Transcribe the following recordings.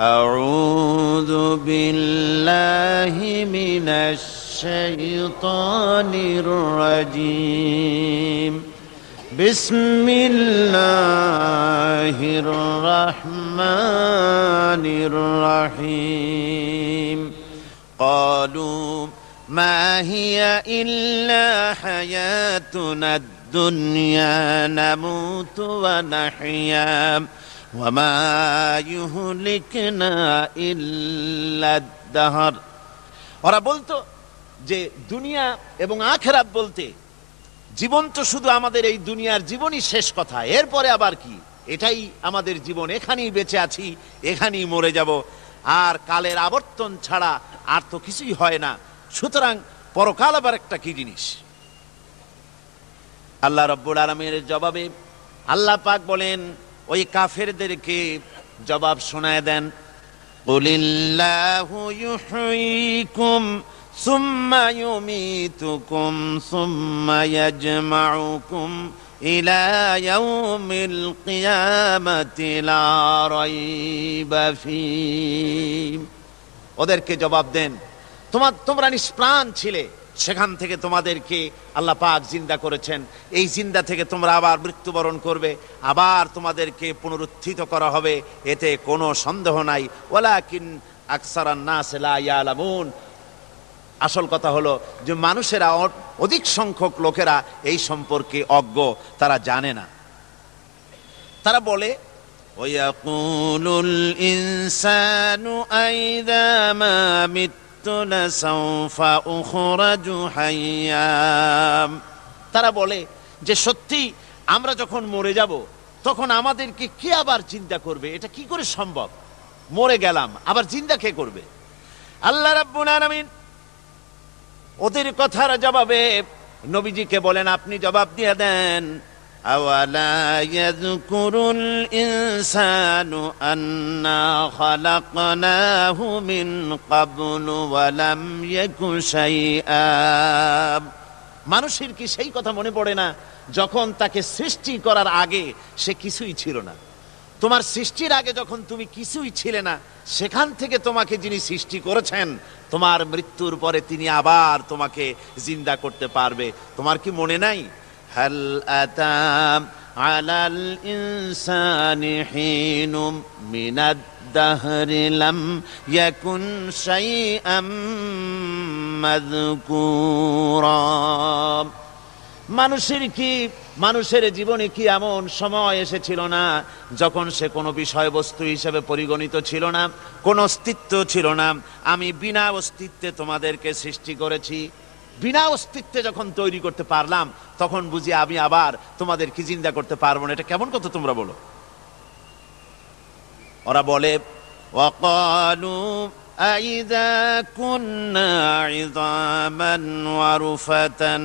أعوذ بالله من الشيطان الرجيم بسم الله الرحمن الرحيم قالوا ما هي إلا حياتنا الدنيا نموت ونحيا وما يهلكنا إلا الدهر। ওরা বলতো যে দুনিয়া এবং আখিরাত বলতে জীবন তো শুধু আমাদের এই দুনিয়ার জীবনই শেষ কথা, এরপরে আবার কি, এটাই আমাদের জীবন, এখানেই বেঁচে আছি, এখানেই মরে যাব, আর কালের আবর্তন ছাড়া আর তো কিছুই হয় না, সুতরাং পরকাল আবার একটা কি জিনিস। আল্লাহ রাব্বুল আলামিনের জবাবে আল্লাহ পাক বলেন ওই কাফেরদেরকে জবাব শোনায় দেন, কুলিল্লাহু ইউহয়িকুম সুম্মা ইউমীতুকুম সুম্মা ইয়াজমাউকুম ইলা ইয়াউমিল কিয়ামাতি লা রাইবা ফীহ। ওদেরকে জবাব দেন, তোমরা নিষ্প্রাণ ছিলে, সেখান থেকে তোমাদেরকে আল্লাহ পাক জিন্দা করেছেন, এই জিন্দা থেকে তোমরা আবার মৃত্যুবরণ করবে, আবার তোমাদেরকে পুনরুত্থিত করা হবে, এতে কোনো সন্দেহ নাই। ওয়ালাকিন আকসারান নাস লা ইয়ালামুন। আসল কথা হলো যে মানুষেরা, অধিক সংখ্যক লোকেরা এই সম্পর্কে অজ্ঞ, তারা জানে না। তারা বলে ওয়ায়াকুলুল ইনসানু আইযা মা তারা বলে যে সত্যি আমরা যখন মরে যাব তখন আমাদেরকে কে আবার চিন্তা করবে, এটা কি করে সম্ভব, মরে গেলাম আবার চিন্তা কে করবে। আল্লাহ রাব্বুল আলামিন ওদের কথার জবাবে নবীজিকে বলেন, আপনি জবাব দিয়ে দেন, আওয়ালা ইয়াযকুরুল ইনসানু আন্না খালাকনাহু মিন ক্বাবলু ওয়া লাম ইয়াকু শাইআ। মানুষের কি সেই কথা মনে পড়ে না যখন তাকে সৃষ্টি করার আগে সে কিছুই ছিল না? তোমার সৃষ্টির আগে যখন তুমি কিছুই ছিলে না, সেখান থেকে তোমাকে যিনি সৃষ্টি করেছেন, তোমার মৃত্যুর পরে তিনি আবার তোমাকে জিন্দা করতে পারবে। তোমার কি মনে নাই, হাল আতা আলাল ইনসানি হিনুম মিনাদ দাহরি লাম ইয়াকুন শাইআম মাযকুরা। মানুষের জীবনে কি এমন সময় এসেছিল না যখন সে কোনো বিষয়বস্তু হিসেবে পরিগণিত ছিল না, কোনো অস্তিত্ব ছিল না? আমি বিনা অস্তিত্বে তোমাদেরকে সৃষ্টি করেছি, বিনা অস্তিত্বে যখন তৈরি করতে পারলাম তখন বুঝি আমি আবার তোমাদেরকে জিন্দা করতে পারবো না? এটা কেমন কথা তোমরা বলো? ওরা বলে ওয়াকালু আইযা কুন্না ইযামান ওয়া রুফাতান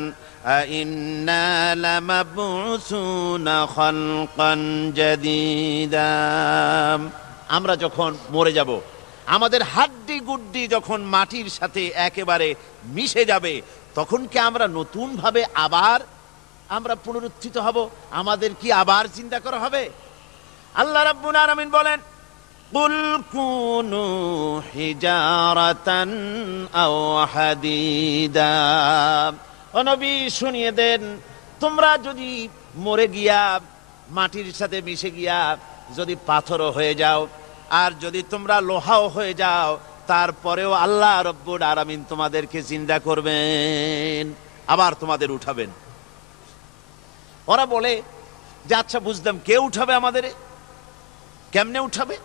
আইন্না লামাবউসুনা খালকান জাদীদা। আমরা যখন মরে যাব, আমাদের হাড্ডি গুড্ডি যখন মাটির সাথে একেবারে মিশে যাবে, তখন কি আমরা নতুন ভাবে আবার পুনরুত্থিত হব? আমাদের কি আবার চিন্তা করা হবে? আল্লাহ রাব্বুল আলামিন বলেন, কুল কুনু হিজারাতান আও হাদিদা। ও নবী শুনিয়ে দেন, তোমরা যদি মরে গিয়া মাটির সাথে মিশে গিয়া যদি পাথরও হয়ে যাও, আর যদি তোমরা লোহাও হয়ে যাও, তারপরেও আল্লাহ রব্বুল আলামিন তোমাদেরকে জিন্দা করবেন, আবার তোমাদের উঠাবেন। ওরা বলে যে আচ্ছা বুঝলাম, কে উঠাবে আমাদের, কেমনে উঠাবে?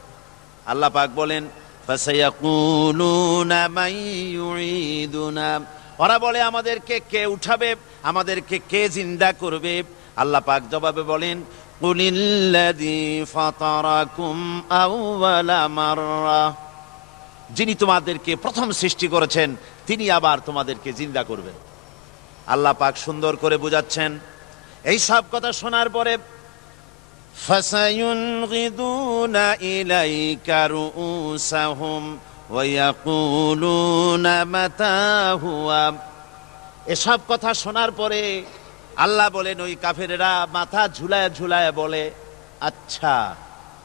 আল্লাহ পাক বলেন, ফাসায়াকুলুনা মান ইউঈদুনা। ওরা বলে আমাদেরকে কে উঠাবে, আমাদেরকে কে জিন্দা করবে? আল্লাহ পাক জবাবে বলেন, কুলিল্লাযী ফাতারাকুম আউওয়ালা মাররা। যিনি তোমাদেরকে প্রথম সৃষ্টি করেছেন তিনি আবার তোমাদেরকে জিন্দা করবেন। আল্লাহ পাক সুন্দর করে বুঝাচ্ছেন। এই সব কথা শোনার পরে ফাসায়ুনগিদুনা ইলাইকা রুউসাহুম ওয়া ইয়াকুলুনা মাতা হুয়া। এসব কথা শোনার পরে আল্লাহ বলেন, ওই কাফেরেরা মাথা ঝুলায় ঝুলায় বলে, আচ্ছা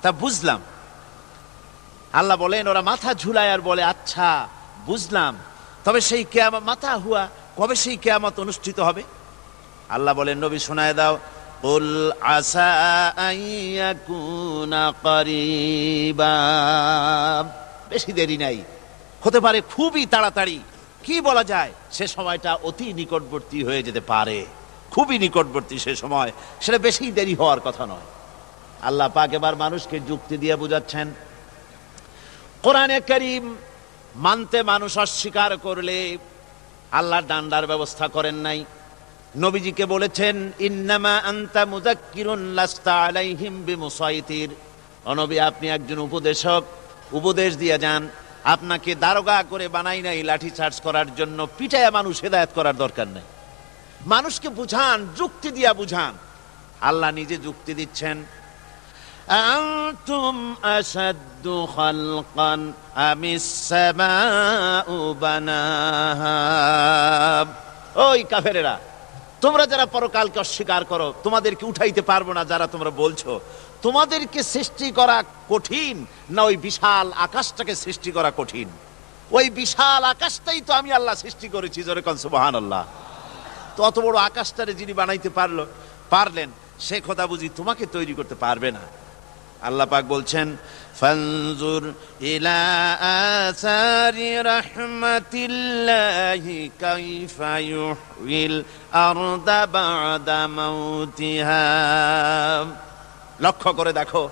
তা বুঝলাম, আল্লাহ বলেন ওরা মাথা ঝুলায় আর বলে আচ্ছা বুঝলাম, তবে সেই কিয়ামত মাথা হুয়া, কবে সেই কিয়ামত অনুষ্ঠিত হবে? আল্লাহ বলেন নবী শোনায় দাও, কুল আসা আইয়াকুনা করিবা, বেশি দেরি নাই, হতে পারে খুবই তাড়াতাড়ি। কি বলা যায়, সে সময়টা অতি নিকটবর্তী হয়ে যেতে পারে, খুবই নিকটবর্তী সে সময়, সেটা বেশি দেরি হওয়ার কথা নয়। আল্লাহ পাক এবার মানুষকে যুক্তি দিয়ে বুঝাচ্ছেন, কোরআনে কারীম মানতে মানুষ অস্বীকার করলে আল্লাহ ডান্ডার ব্যবস্থা করেন নাই। নবীজিকে বলেছেন ইন্নামা আনতা মুযাক্কিরুন লাস্তা আলাইহিম বিমুসাইতির, ও নবী আপনি একজন উপদেশক, উপদেশ দিয়ে যান, আপনাকে দারোগা করে বানাই নাই লাঠি চার্জ করার জন্য, পিটায়া মানুষ হেদায়েত করার দরকার নাই। মানুষকে বুঝান, যুক্তি দিয়া বুঝান। আল্লাহ নিজে যুক্তি দিচ্ছেন, আনতুম আশাদ্দু খালকান আমিস সামাউ বানাহা, ওই কাফেরেরা, তোমরা যারা পরকালকে অস্বীকার করো, তোমাদেরকে উঠাইতে পারবো না যারা তোমরা বলছো, তোমাদেরকে সৃষ্টি করা কঠিন না ওই বিশাল আকাশটাকে সৃষ্টি করা কঠিন? ওই বিশাল আকাশটাই তো আমি আল্লাহ সৃষ্টি করেছি, জোরে কোন সুবহানাল্লাহ। তো অত বড় আকাশটারে যিনি বানাইতে পারলেন, সে খোদা বুঝি তোমাকে তৈরি করতে পারবে না? আল্লাহ পাক বলছেন ফানজুর ইলা আসারি রাহমাতিল্লাহি কাইফা ইউহিল আরদা বাদা মাউতিহা, লক্ষ্য করে দেখো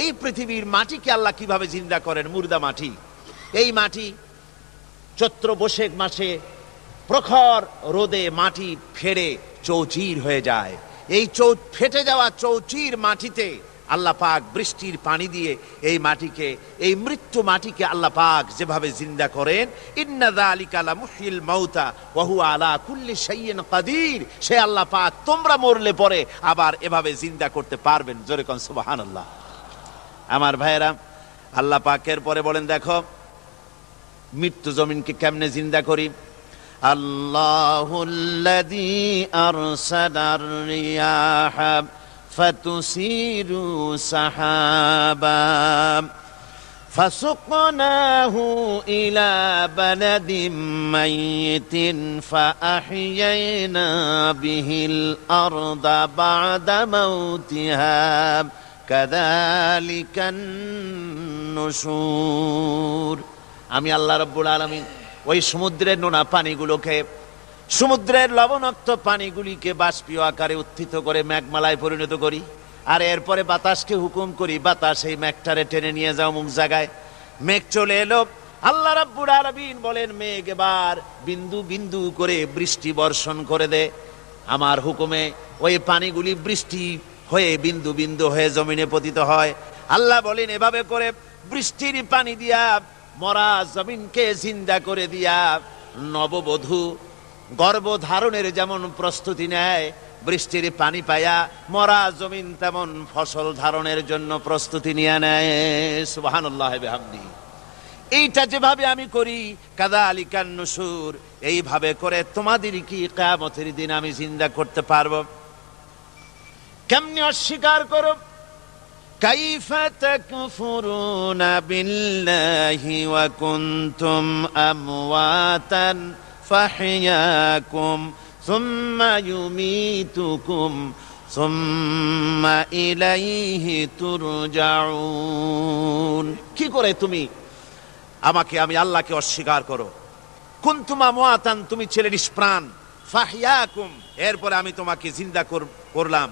এই পৃথিবীর মাটিকে আল্লাহ কিভাবে জিন্দা করেন, মুর্দা মাটি। এই মাটি চৈত্র বৈশাখ মাসে প্রখর রোদে মাটি ফেড়ে চৌচির হয়ে যায়। এই ফেটে যাওয়া চৌচির মাটিতে আল্লাহ পাক বৃষ্টির পানি দিয়ে এই মাটিকে, এই মৃত্যু মাটিকে আল্লাহ পাক যেভাবে জিন্দা করেন, ইন্না যালিকা লামুহয়িল মাউতা ওয়া হুয়া আলা কুল্লি শাইইন কাদির, সে আল্লাহ পাক তোমরা মরলে পরে আবার এভাবে জিন্দা করতে পারবেন, জোরে কোন সুবহানাল্লাহ। আমার ভাইয়েরা, আল্লাহ পাকের পরে বলেন দেখো মৃত্যু জমিনকে কেমনে জিন্দা করি। আল্লাহুল্লাযী আরসালার রিয়াহা ফাতুসিরু সাহাবা ফাসুকনাহু ইলা বালাদিম মাইয়িতিন ফাআহইয়ানা বিহিল আরদা বা'দা মাউতিহা কাযালিকান নুশুর। আমি আল্লাহ রাব্বুল আলামিন ওই সমুদ্রের নোনা পানিগুলোকে, সমুদ্রের লবণাক্ত পানিগুলিকে বাষ্পীয় আকারে উত্থিত করে মেঘমালায় পরিণত করি, আর এরপরে বাতাসকে হুকুম করি, বাতাস এই মেঘটারে টেনে নিয়ে যাও মুখ জায়গায়। মেঘ চলে এলো, আল্লাহ রাব্বুল আলামিন বলেন মেঘ এবার বিন্দু বিন্দু করে বৃষ্টি বর্ষণ করে দে। আমার হুকুমে ওই পানিগুলি বৃষ্টি হয়ে বিন্দু বিন্দু হয়ে জমিনে পতিত হয়। আল্লাহ বলেন এভাবে করে বৃষ্টির পানি দিয়া মরা জমিনকে জিন্দা করে দিয়া নববধূ গর্ভধারণের যেমন প্রস্তুতি নেয়, বৃষ্টির পানি পায়া মরা জমিন তেমন ফসল ধারণের জন্য প্রস্তুতি নিয়ে নেয়। সুবহানাল্লাহি বিহামদি। এইটা যেভাবে আমি করি কাযালিকান নুশুর, এইভাবে করে তোমাদের কি কিয়ামতের দিন আমি জিন্দা করতে পারবো? কেমনে অস্বীকার করো? কাইফা তাকফুরুনা বিল্লাহি ওয়া কুনতুম আমওয়াতান ফাহইয়াকুম সুম্মা ইউমীতুকুম সুম্মা ইলাইহি তুরজাউন। কি করে তুমি আমাকে, আমি আল্লাহকে অস্বীকার করো? কুনতুম আমওয়াতান, তুমি ছিলে নিষ্প্রাণ, ফাহইয়াকুম, এরপরে আমি তোমাকে জিন্দা করলাম,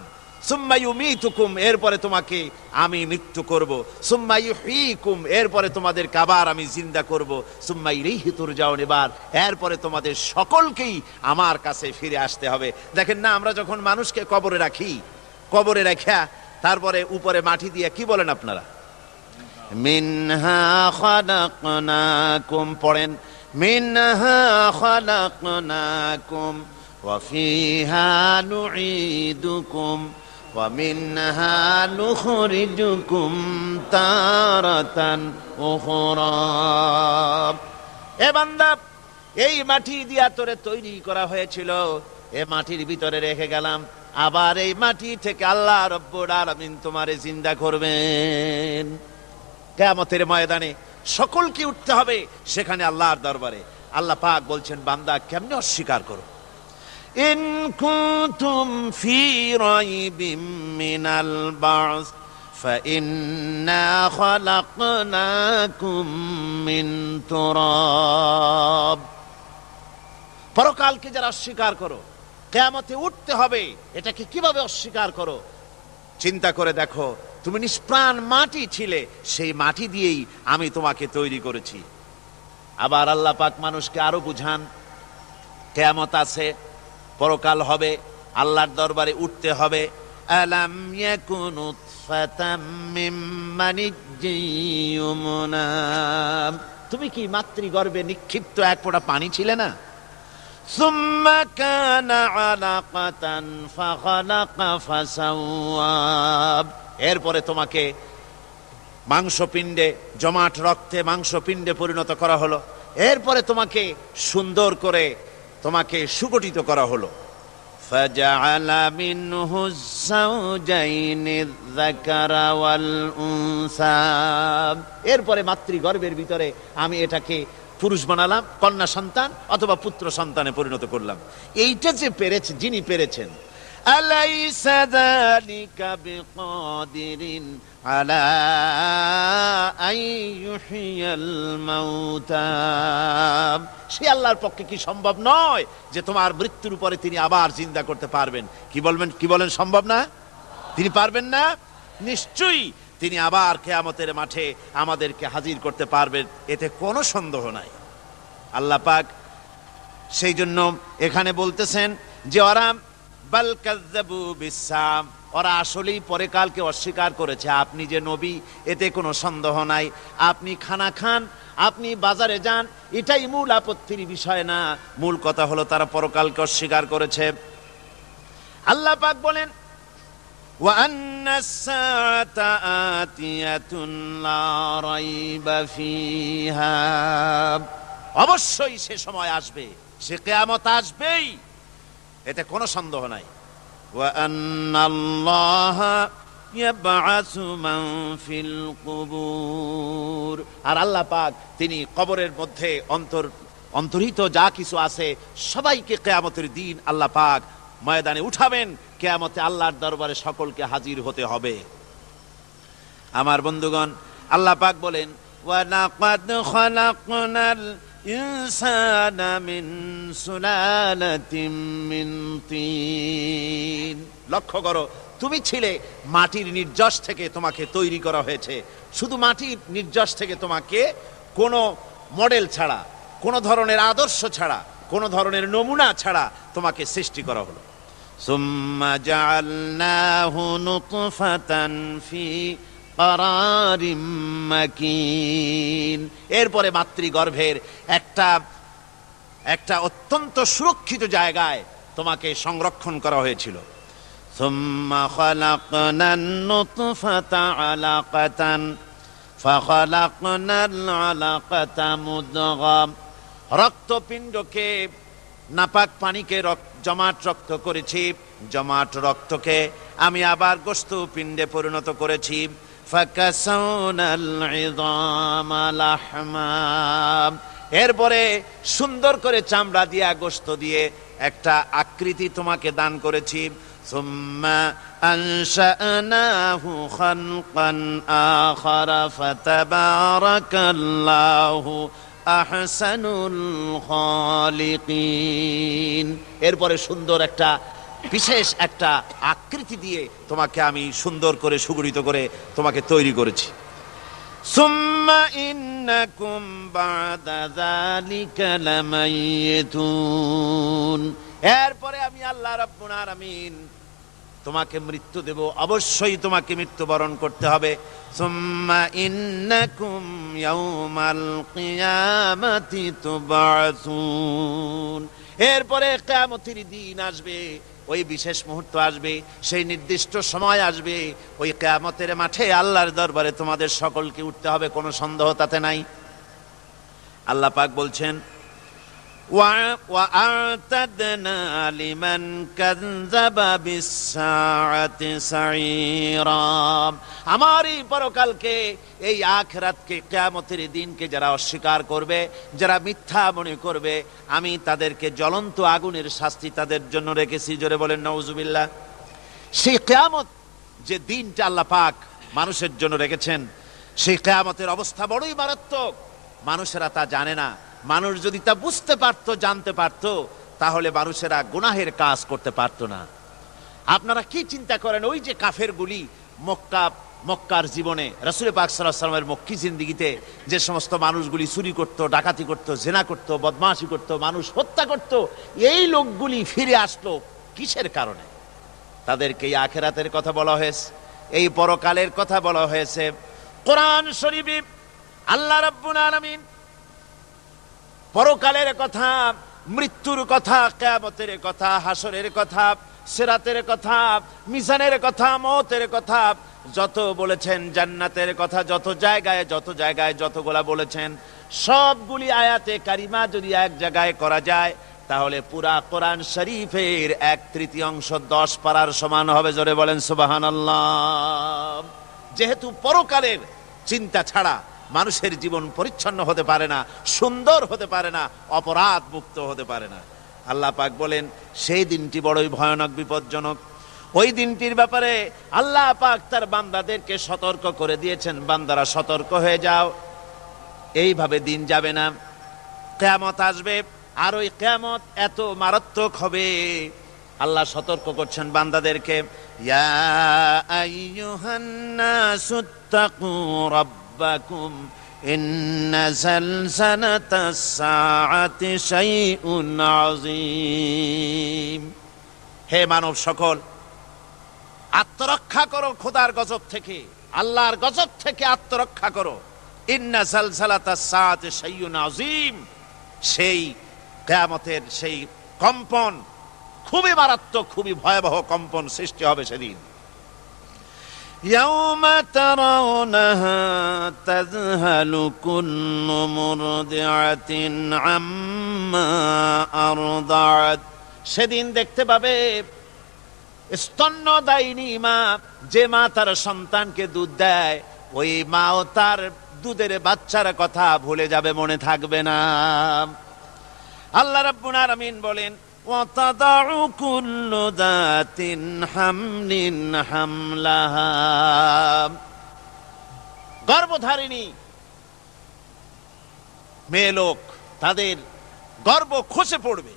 সুম্মা ইউমীতুকুম, এরপরে তোমাকে আমি মৃত্যু করব, সুম্মা ইউহয়িকুম, এরপরে তোমাদেরকে আবার আমি জিন্দা করব, সুম্মা ইলাইহি তুরজাউন, এবার এরপরে তোমাদের সকলকেই আমার কাছে ফিরে আসতে হবে। দেখেন না, আমরা যখন মানুষকে কবরে রাখি, কবরে রাখা তারপরে উপরে মাটি দিয়ে কি বলেন আপনারা? মিনহা খালাকনাকুম, পড়েন মিনহা খালাকনাকুম ওয়া ফিহা নুঈদুকুম ওয়া মিনহা নুখরিজুকুম তারাতান উখরা। এ বান্দা, এই মাটি দিয়া তোরে তৈরি করা হয়েছিল, এ মাটির ভিতরে রেখে গেলাম, আবার এই মাটি থেকে আল্লাহ রাব্বুল আলামিন তোমারে জিন্দা করবেন। কিয়ামতের ময়দানে সকলকে উঠতে হবে সেখানে আল্লাহর দরবারে। আল্লাহ পাক বলছেন, বান্দা কেমনে অস্বীকার করো। ইন কুনতুম ফি রাইবিম মিনাল বা'স ফাইন্না খালাকনাকুম মিন তুরাব। পরকালকে যারা অস্বীকার করো, কিয়ামতে উঠতে হবে, এটাকে কিভাবে অস্বীকার করো? চিন্তা করে দেখো, তুমি নিষ্প্রাণ মাটি ছিলে, সেই মাটি দিয়েই আমি তোমাকে তৈরি করেছি। আবার আল্লাহ পাক মানুষকে আরো বুঝান, কিয়ামত আছে, পরকাল হবে, আল্লাহর দরবারে উঠতে হবে। আলাম ইয়াকুন নুতফাতাম মিন মানিয়্যিন ইউমনা। তুমি কি মাতৃগর্ভে নিক্ষিপ্ত এক ফোঁটা পানি ছিলে না? সুম্মা কানা আলাকাতান ফাখালাকা ফাসাওয়া। এরপরে তোমাকে মাংসপিণ্ডে, জমাট রক্তে মাংসপিণ্ডে পরিণত করা হলো। এরপরে তোমাকে সুন্দর করে তোমাকে সুগঠিত করা হলো। ফাজআলা মিনহু যাওজাইনি যাকারা ওয়াল উনসা। এরপরে মাতৃগর্ভের ভিতরে আমি এটাকে পুরুষ বানালাম, কন্যা সন্তান অথবা পুত্র সন্তানে পরিণত করলাম। এইটা যে পেরেছে, যিনি পেরেছেন, আলাইসা যালিকা বিকাদিরিন আলা আইয়ুহিয়াল মাউতা। সে আল্লাহর পক্ষে কি সম্ভব নয় যে তোমার মৃত্যুর উপরে তিনি আবার জিন্দা করতে পারবেন? কি বলবেন, কি বলেন, সম্ভব না? তিনি পারবেন না? নিশ্চয়ই তিনি আবার কিয়ামতের মাঠে আমাদেরকে হাজির করতে পারবেন, এতে কোনো সন্দেহ নাই। আল্লাহ পাক সেই জন্য এখানে বলতেছেন যে ওরা বাল কাযযাবু বিসসাম, ওরা আসলেই পরকালকে অস্বীকার করেছে। আপনি যে নবী, এতে কোনো সন্দেহ নাই। আপনি খানা খান, আপনি বাজারে যান, এটাই মূল আপত্তির বিষয় না। মূল কথা হলো তারা পরকালকে অস্বীকার করেছে। আল্লাহ পাক বলেন, ওয়া আন্নাস সাআতা আতিয়াতুন লা রাইবা ফিহা। অবশ্যই সে সময় আসবে, সে কিয়ামত আসবেই, এতে কোনো সন্দেহ নাই। ওয়া আন্নাল্লাহা ইয়াবআসু মান ফিল কুবুর। আর আল্লাহ পাক তিনি কবরের মধ্যে অন্তর্হিত যা কিছু আছে সবাইকে কিয়ামতের দিন আল্লাহ পাক ময়দানে উঠাবেন। কিয়ামতে আল্লাহর দরবারে সকলকে হাজির হতে হবে। আমার বন্ধুগণ, আল্লাহ পাক বলেন, ওয়া লাকাদ খালাকনাল ইনসানা মিন সুলালাতিন মিন তিন। লক্ষ্য করো, তুমি ছিলে মাটির নির্যাস থেকে তোমাকে তৈরি করা হয়েছে। শুধু মাটির নির্যাস থেকে তোমাকে কোনো মডেল ছাড়া, কোনো ধরনের আদর্শ ছাড়া, কোনো ধরনের নমুনা ছাড়া তোমাকে সৃষ্টি করা হলো। সুম্মা জাআলনাহু নুতফাতান ফি কারারিম মাকিন। এরপরে মাতৃগর্ভের একটা অত্যন্ত সুরক্ষিত জায়গায় তোমাকে সংরক্ষণ করা হয়েছিল। সুম্মা খালাকনান নুতফাতা আলাকাতান ফাখালাকনাল আলাকাতা মুদগা। রক্তপিণ্ডকে, নাপাক পানিকে জমাট রক্ত করেছি, জমাট রক্তকে আমি আবার গোশত পিণ্ডে পরিণত করেছি। ফাকাসাউনাল ইযামা লাহমা। এরপরে সুন্দর করে চামড়া দিয়া, গোশত দিয়ে একটা আকৃতি তোমাকে দান করেছি। সুম্মা আনশানাহু খালকান আখারা ফাতাবারাকাল্লাহু আহসানুল খালিকিন। এরপরে সুন্দর একটা বিশেষ একটা আকৃতি দিয়ে তোমাকে আমি সুন্দর করে সুগঠিত করে তোমাকে তৈরি করেছি। সুম্মা ইন্নাকুম বাদা যালিকা লামাইয়িতুন। এরপরে আমি আল্লাহ রাব্বুল আলামিন তোমাকে মৃত্যু দেব, অবশ্যই তোমাকে মৃত্যুবরণ করতে হবে। সুম্মা ইন্নাকুম ইয়াউমাল কিয়ামাতি তুবআসুন। এরপরে কিয়ামতের দিন আসবে, ওই বিশেষ মুহূর্ত আসবে, সেই নির্দিষ্ট সময় আসবে, ওই কিয়ামতের মাঠে আল্লাহর দরবারে তোমাদের সকলকে উঠতে হবে, কোনো সন্দেহ তাতে নাই। আল্লাহ পাক বলছেন, وأعتدنا لمن كذب بالساعة سعيرا। আমার এই পরকালকে, এই আখিরাতকে, কিয়ামতের দিনকে যারা অস্বীকার করবে, যারা মিথ্যা মনে করবে, আমি তাদেরকে জ্বলন্ত আগুনের শাস্তি তাদের জন্য রেখেছি। জোরে বলেন নাউজুবিল্লাহ। সেই কিয়ামত যে দিনটা আল্লাহ পাক মানুষের জন্য রেখেছেন, সেই কিয়ামতের অবস্থা বড়ই মারাত্মক। মানুষেরা তা জানে না। মানুষ যদি তা বুঝতে পারতো, জানতে পারতো, তাহলে মানুষেরা গুনাহের কাজ করতে পারতো না। আপনারা কি চিন্তা করেন, ওই যে কাফেরগুলি মক্কার জীবনে, রাসূল পাক সাল্লাল্লাহু আলাইহি ওয়াসাল্লামের মক্কি জিন্দেগিতে যে সমস্ত মানুষগুলি চুরি করত, ডাকাতি করত, জিনা করত, বদমাশি করত, মানুষ হত্যা করত, এই লোকগুলি ফিরে আসলো কিসের কারণে? তাদেরকে এই আখিরাতের কথা বলা হয়েছে, এই পরকালের কথা বলা হয়েছে। কোরআন শরীফে আল্লাহ রাব্বুল আলামিন পরকালের কথা, মৃত্যুর কথা, কিয়ামতের কথা, হাসরের কথা, সিরাতের কথা, মিজানের কথা, মওতের কথা যত বলেছেন, জান্নাতের কথা যত জায়গায় যতগুলা বলেছেন, সবগুলি আয়াতে কারিমা যদি এক জায়গায় করা যায়, তাহলে পুরা কোরআন শরীফের 1/3 10 পারার সমান হবে। জোরে বলেন সুবহানাল্লাহ। যেহেতু পরকালের চিন্তা ছাড়া মানুষের জীবন পরিচ্ছন্ন হতে পারে না, সুন্দর হতে পারে না, অপরাধ মুক্ত হতে পারে না। আল্লাহ পাক বলেন সেই দিনটি বড়ই ভয়ানক, বিপজ্জনক। ওই দিনটির ব্যাপারে আল্লাহ পাক তার বান্দাদেরকে সতর্ক করে দিয়েছেন, বান্দারা সতর্ক হয়ে যাও, এইভাবে দিন যাবে না, কিয়ামত আসবে। আর ওই কিয়ামত এত মারাত্মক হবে, আল্লাহ সতর্ক করছেন বান্দাদেরকে। ইয়া আইয়ুহান নাসুত্তাকু রাব্বাকুম ইন্না যালযালাতাস সাআতি শাইউন আযীম। হে মানব সকল, আত্মরক্ষা করো খোদার গজব থেকে, আল্লাহর গজব থেকে আত্মরক্ষা করো। ইন্না যালযালাতাস সাআতি শাইউন আযীম, সেই কিয়ামতের সেই কম্পন খুবই মারাত্মক, খুবই ভয়াবহ কম্পন সৃষ্টি হবে সেদিন। ইয়াউমা তারাউনাহা তাযহালু কুল্লু মুরদিআতিন আম্মা আরদাআত। সেদিন দেখতে পাবে স্তন্যদায়িনী মা, যে মা তার সন্তানকে দুধ দেয়, ওই মাও তার দুধের বাচ্চার কথা ভুলে যাবে, মনে থাকবে না। আল্লাহ রাব্বুল আলামিন বলেন ওয়াতাদাউ কুল্লু যাতিন হামলিন হামলাহা। গর্ভধারিণী মেয়ে লোক, তাদের গর্ভ খসে পড়বে।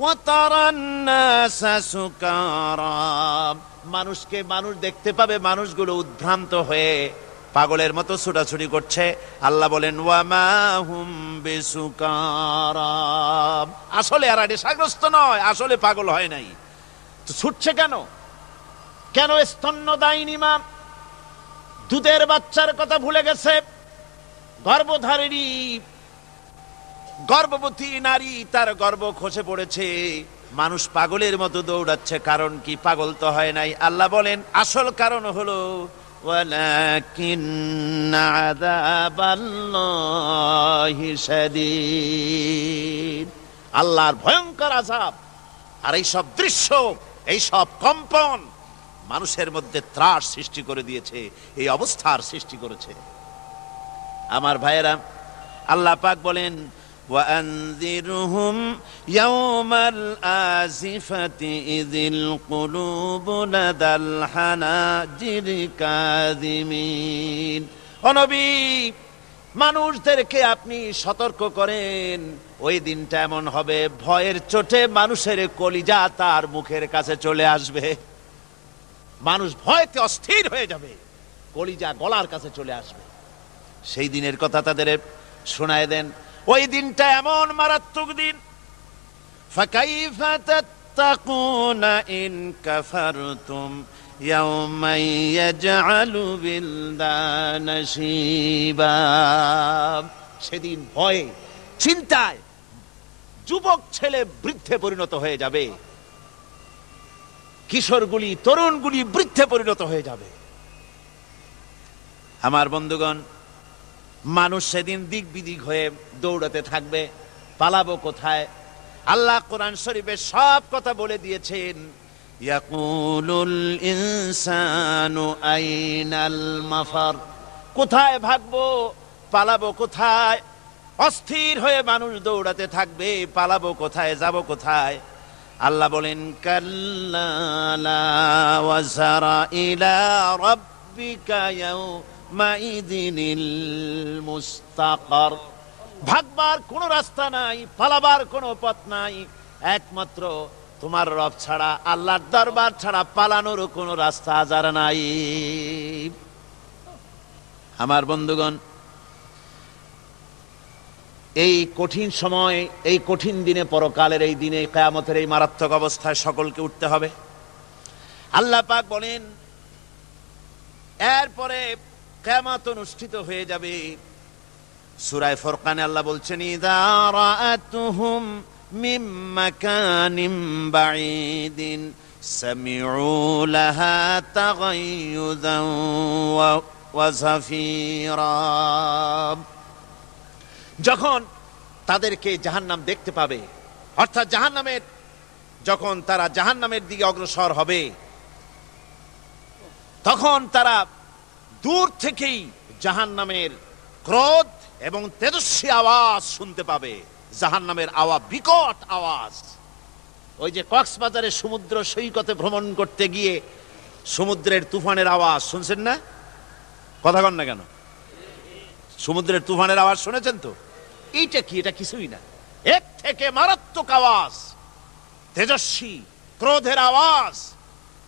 ওয়াতারান নাসা সুকারা, মানুষকে মানুষ দেখতে পাবে, মানুষগুলো উদ্ভ্রান্ত হয়ে পাগলের মতো ছুটাছুটি করছে। আল্লাহ বলেন ওয়ামা হুম বিসুকারা, আসলে এরা নেশাগ্রস্ত নয়, আসলে পাগল হয় নাই। তো ছুটছে কেন? কেন? স্তন্যদায়িনী মা দুধের বাচ্চার কথা ভুলে গেছে। গর্ভধারিণী গর্ভবতী নারী, তার গর্ভ খসে পড়েছে, মানুষ পাগলের মতো দৌড়াচ্ছে। কারণ কি? পাগল তো হয় নাই। আল্লাহ বলেন আসল কারণ হলো ওয়ালাকিন্না আযাবাল্লাহি শাদীদ, আল্লাহর ভয়ঙ্কর আযাব। আর এই সব দৃশ্য, এই সব কম্পন মানুষের মধ্যে ত্রাস সৃষ্টি করে দিয়েছে, এই অবস্থার সৃষ্টি করেছে। আমার ভাইয়েরা, আল্লাহ পাক বলেন وأنذرهم يوم الآزفة إذ القلوب لدى الحناجر كاظمين। ও নবী, মানুষদেরকে আপনি সতর্ক করেন, ওই দিনটা এমন হবে, ভয়ের চোটে মানুষের কলিজা তার মুখের কাছে চলে আসবে। মানুষ ভয়তে অস্থির হয়ে যাবে, কলিজা গলার কাছে চলে আসবে। সেই দিনের কথা তাদের শোনায় দেন। ওই দিনটা এমন মারাত্মক দিন। ফাকাইফা তাত্তাকুনা ইন কাফারতুম ইয়াওমা ইয়াজআলু বিলদানা শিবা। সেদিন ভয়ে, চিন্তায় যুবক ছেলে বৃদ্ধে পরিণত হয়ে যাবে, কিশোরগুলি, তরুণগুলি বৃদ্ধে পরিণত হয়ে যাবে। আমার বন্ধুগণ, মানুষ সেদিন দিক বিদিক হয়ে দৌড়াতে থাকবে। পালাবো কোথায়? আল্লাহ কোরআন শরীফে সব কথা বলে দিয়েছেন। ইয়াকুলুল ইনসানু আইনাল মাফার, কোথায় ভাগবো, পালাবো কোথায়? অস্থির হয়ে মানুষ দৌড়াতে থাকবে, পালাবো কোথায়, যাব কোথায়? আল্লাহ বলেন কাল্লা লা ওয়াজারা ইলা রাব্বিকা ইয়াউমাইযিনিল মুস্তাকার। ভাগবার কোনো রাস্তা নাই, পালাবার কোনো পথ নাই, একমাত্র তোমার রব ছাড়া, আল্লাহর দরবার ছাড়া পালানোর কোনো রাস্তা আজার নাই। আমার বন্ধুগণ, এই কঠিন সময়, এই কঠিন দিনে, পরকালের এই দিনে, কিয়ামতের এই মারাত্মক অবস্থায় সকলকে উঠতে হবে। আল্লাহ পাক বলেন এরপরে কিয়ামত অনুষ্ঠিত হয়ে যাবে। সূরা ফুরকানে আল্লাহ বলছেন ইযা রাআতুহুম মিন মাকানিন বাঈদিন সামিউ লাহা তাগায়্যুযান ওয়া যাফীরা। যখন তাদেরকে জাহান্নাম দেখতে পাবে, অর্থাৎ জাহান্নামের, যখন তারা জাহান্নামের দিকে অগ্রসর হবে, তখন তারা দূর থেকেই জাহান্নামের ক্রোধ এবং তেজস্বী আওয়াজ শুনতে পাবে। জাহান্নামের আওয়াজ, বিকট আওয়াজ। ওই যে কক্সবাজারে সমুদ্র সৈকতে ভ্রমণ করতে গিয়ে সমুদ্রের তুফানের আওয়াজ শুনছেন না? কথা কন না কেন? সমুদ্রের তুফানের আওয়াজ শুনেছেন তো? এইটা কি? এটা কিছুই না, এর থেকে মারাত্মক আওয়াজ, তেজস্বী ক্রোধের আওয়াজ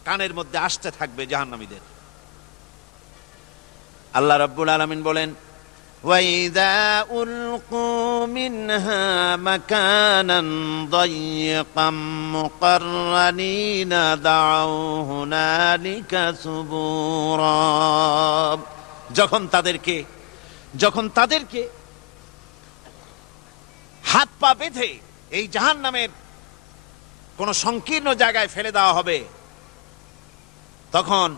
কানের মধ্যে আসতে থাকবে জাহান্নামীদের। আল্লাহ রাব্বুল আলামিন বলেন ওয়াইযা উলকু মিনহা মাকানান দায়্যিকাম মুকাররানিনা দাউ হুনালিকা সুবুরা। যখন তাদেরকে হাত পা বেঁধে এই জাহান্নামের কোন সংকীর্ণ জায়গায় ফেলে দেওয়া হবে, তখন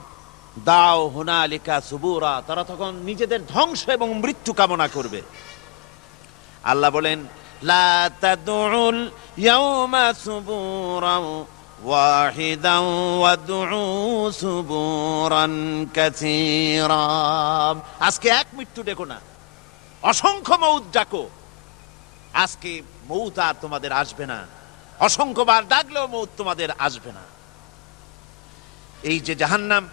দাও হুনালিকা সুবুরা, তারা তখন নিজেদের ধ্বংস এবং মৃত্যু কামনা করবে। আল্লাহ বলেন লা তাদউল ইয়াউমা সুবুরান ওয়াহিদান ওয়াদউ সুবুরান কাসীরা। আজকে এক মৃত্যু ডেকো না, অসংখ্য মউত ডাকো। আজকে মউত আর তোমাদের আসবে না, অসংখ্যবার ডাকলেও মউত তোমাদের আসবে না। এই যে জাহান্নাম,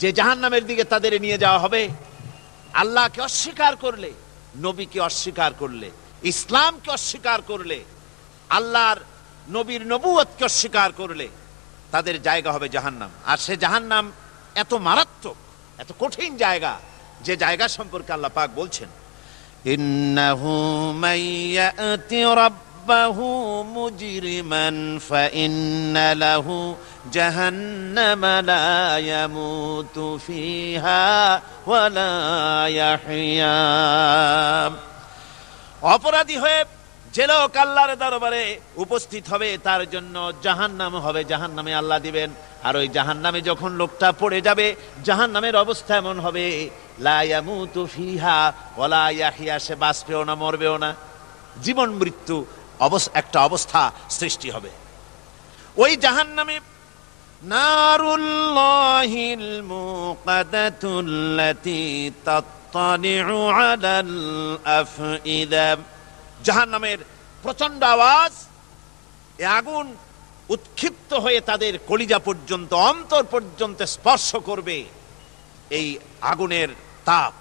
যে জাহান্নামের দিকে তাদের নিয়ে যাওয়া হবে, আল্লাহকে অস্বীকার করলে, নবীকে অস্বীকার করলে, ইসলামকে অস্বীকার করলে, আল্লাহর নবীর নবুয়তকে অস্বীকার করলে তাদের জায়গা হবে জাহান্নাম। আর সে জাহান্নাম এত মারাত্মক, এত কঠিন জায়গা, যে জায়গা সম্পর্কে আল্লাহ পাক বলছেন ইন্নাহু মাইয়াতি রাব্বাহু মুজরিমান ফাইন্না লাহু জাহান্নামা লা ইয়ামুতু ফিহা ওয়া লা ইয়াহইয়া। অপরাধী হয়ে যে লোক আল্লাহর দরবারে উপস্থিত হবে, তার জন্য জাহান্নাম হবে, জাহান্নামে আল্লাহ দিবেন। আর ওই জাহান্নামে যখন লোকটা পড়ে যাবে, জাহান্নামের অবস্থা এমন হবে লা ইয়ামুতু ফিহা ওয়া লা ইয়াহইয়া, সে বাঁচবেও না, মরবেও না, জীবন মৃত্যু একটা অবস্থা সৃষ্টি হবে। ওই জাহান্নামে নারুল্লাহিল মুকাদাতুল্লাতী তাত্তালিউ আলাল আফইদা। জাহান্নামের প্রচন্ড আওয়াজ, এ আগুন উৎক্ষিপ্ত হয়ে তাদের কলিজা পর্যন্ত, অন্তর পর্যন্ত স্পর্শ করবে এই আগুনের তাপ।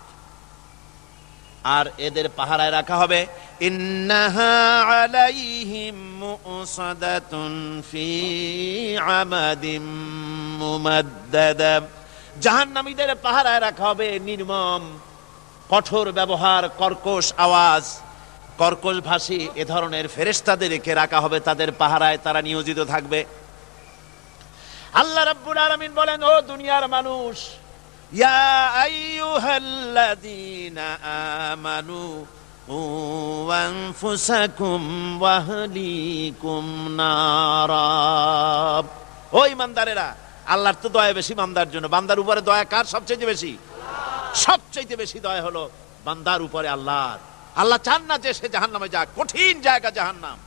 আর এদের পাহারায় রাখা হবে ইন্নাহা আলাইহিম মুসাদাতুন ফি আমাদিম মুমাদ্দাদা। জাহান্নামীদের পাহারায় রাখা হবে নির্মম, কঠোর ব্যবহার, কর্কশ আওয়াজ, কর্কশ ভাষী এ ধরনের ফেরেশতাদেরকে রাখা হবে তাদের পাহারায়, তারা নিয়োজিত থাকবে। আল্লাহ রাব্বুল আলামিন বলেন, ও দুনিয়ার মানুষ, ইয়া আইয়ুহাল্লাযীনা আমানু কু আনফুসাকুম ওয়া আহলিকুম নারা। ও ঈমানদারেরা, আল্লাহর তো দয়া বেশি বান্দার জন্য। বান্দার উপরে দয়া কার সবচেয়ে বেশি? সবচেয়ে বেশি দয়া হলো বান্দার উপরে আল্লাহর। আল্লাহ চান না যে সে জাহান্নামে যাক, কঠিন জায়গা জাহান্নাম।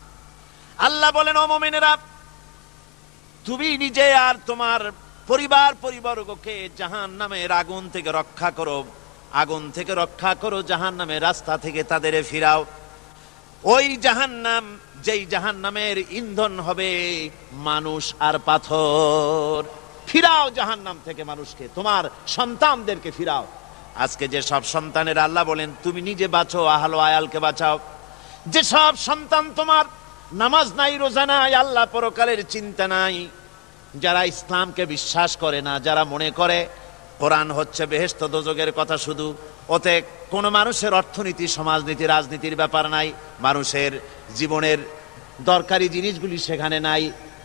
আল্লাহ বলেন, ও মুমিনেরা, তুমি নিজে আর তোমার পরিবারবর্গকে জাহান্নামের আগুন থেকে রক্ষা করো, আগুন থেকে রক্ষা করো, জাহান্নামের রাস্তা থেকে তাদের ফিরাও। ওই জাহান্নাম, যেই জাহান্নামের ইন্ধন হবে মানুষ আর পাথর। ফিরাও জাহান্নাম থেকে মানুষকে, তোমার সন্তানদেরকে ফিরাও। আজকে যে সব সন্তানের আল্লাহ বলেন তুমি নিজে বাঁচো, আহলো আয়ালকে বাঁচাও। যে সব সন্তান তোমার নামাজ নাই, রোজা নাই, আল্লাহ পরকালের চিন্তা নাই, যারা ইসলামকে বিশ্বাস করে না, যারা মনে করে কোরআন হচ্ছে বেহেশত দোজখের কথা শুধু, ওতে কোনো মানুষের অর্থনীতি, সমাজনীতি, রাজনীতির ব্যাপার নাই, মানুষের জীবনের দরকারি জিনিসগুলি সেখানে নাই।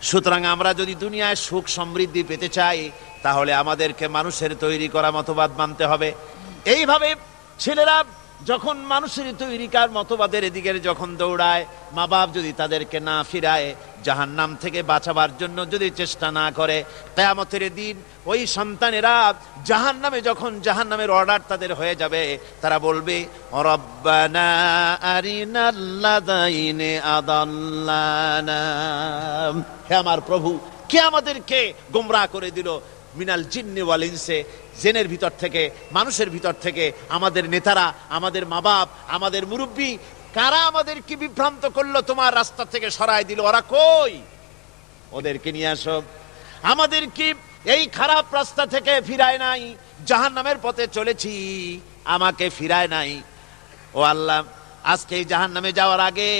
সুতরাং আমরা যদি দুনিয়ায় সুখ সমৃদ্ধি পেতে চাই, তাহলে আমাদেরকে মানুষের তৈরি করা মতবাদ মানতে হবে। এইভাবে ছেলেরা যখন মানুষের তৈরিকার মতবাদের দিকে যখন দৌড়ায়, মা বাপ যদি তাদেরকে না ফিরায়, জাহান্নাম থেকে বাঁচাবার জন্য যদি চেষ্টা না করে, কিয়ামতের দিন ওই সন্তানেরা জাহান্নামে, যখন জাহান্নামের অর্ডার তাদের হয়ে যাবে, তারা বলবে, রব্বানা আরিনাল্লাযাইনি আদাল্লানা, হে আমার প্রভু, কে আমাদেরকে গোমরাহ করে দিল, মিনাল জিন্নি ওয়াল ইনসে, জিনের ভিতর থেকে, মানুষের ভিতর থেকে, আমাদের নেতারা, আমাদের মা বাপ, আমাদের মুরব্বী, কারা আমাদেরকে বিভ্রান্ত করলো, তোমার রাস্তা থেকে সরাই দিল, ওরা কই? ওদেরকে নিয়ে আসো। আমাদেরকে এই খারাপ রাস্তা থেকে ফিরায় নাই, জাহান্নামের পথে চলেছি, আমাকে ফিরায় নাই। ও আল্লাহ, আজকে এই জাহান্নামে যাওয়ার আগে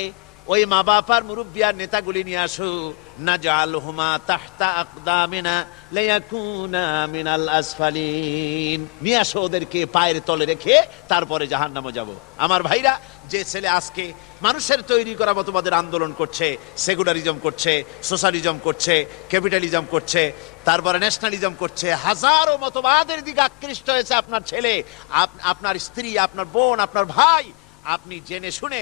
ওই মা বাপ আর মুরব্বী আর নেতাগুলি নিয়ে আসো। নাজআলহুমা তাহতা আকদামিনা লিয়াকুনা মিনাল আসফালিন, নিয়ে আসো ওদেরকে পায়ের তলে রেখে, তারপরে জাহান্নামে যাব। আমার ভাইরা, যে ছেলে আজকে মানুষের তৈরি করা মতবাদের আন্দোলন করছে, সেকুলারিজম করছে, সোশ্যালিজম করছে, ক্যাপিটালিজম করছে, তারপরে ন্যাশনালিজম করছে, হাজারো মতবাদের দিকে আকৃষ্ট হয়েছে আপনার ছেলে, আপনার স্ত্রী, আপনার বোন, আপনার ভাই, আপনি জেনে শুনে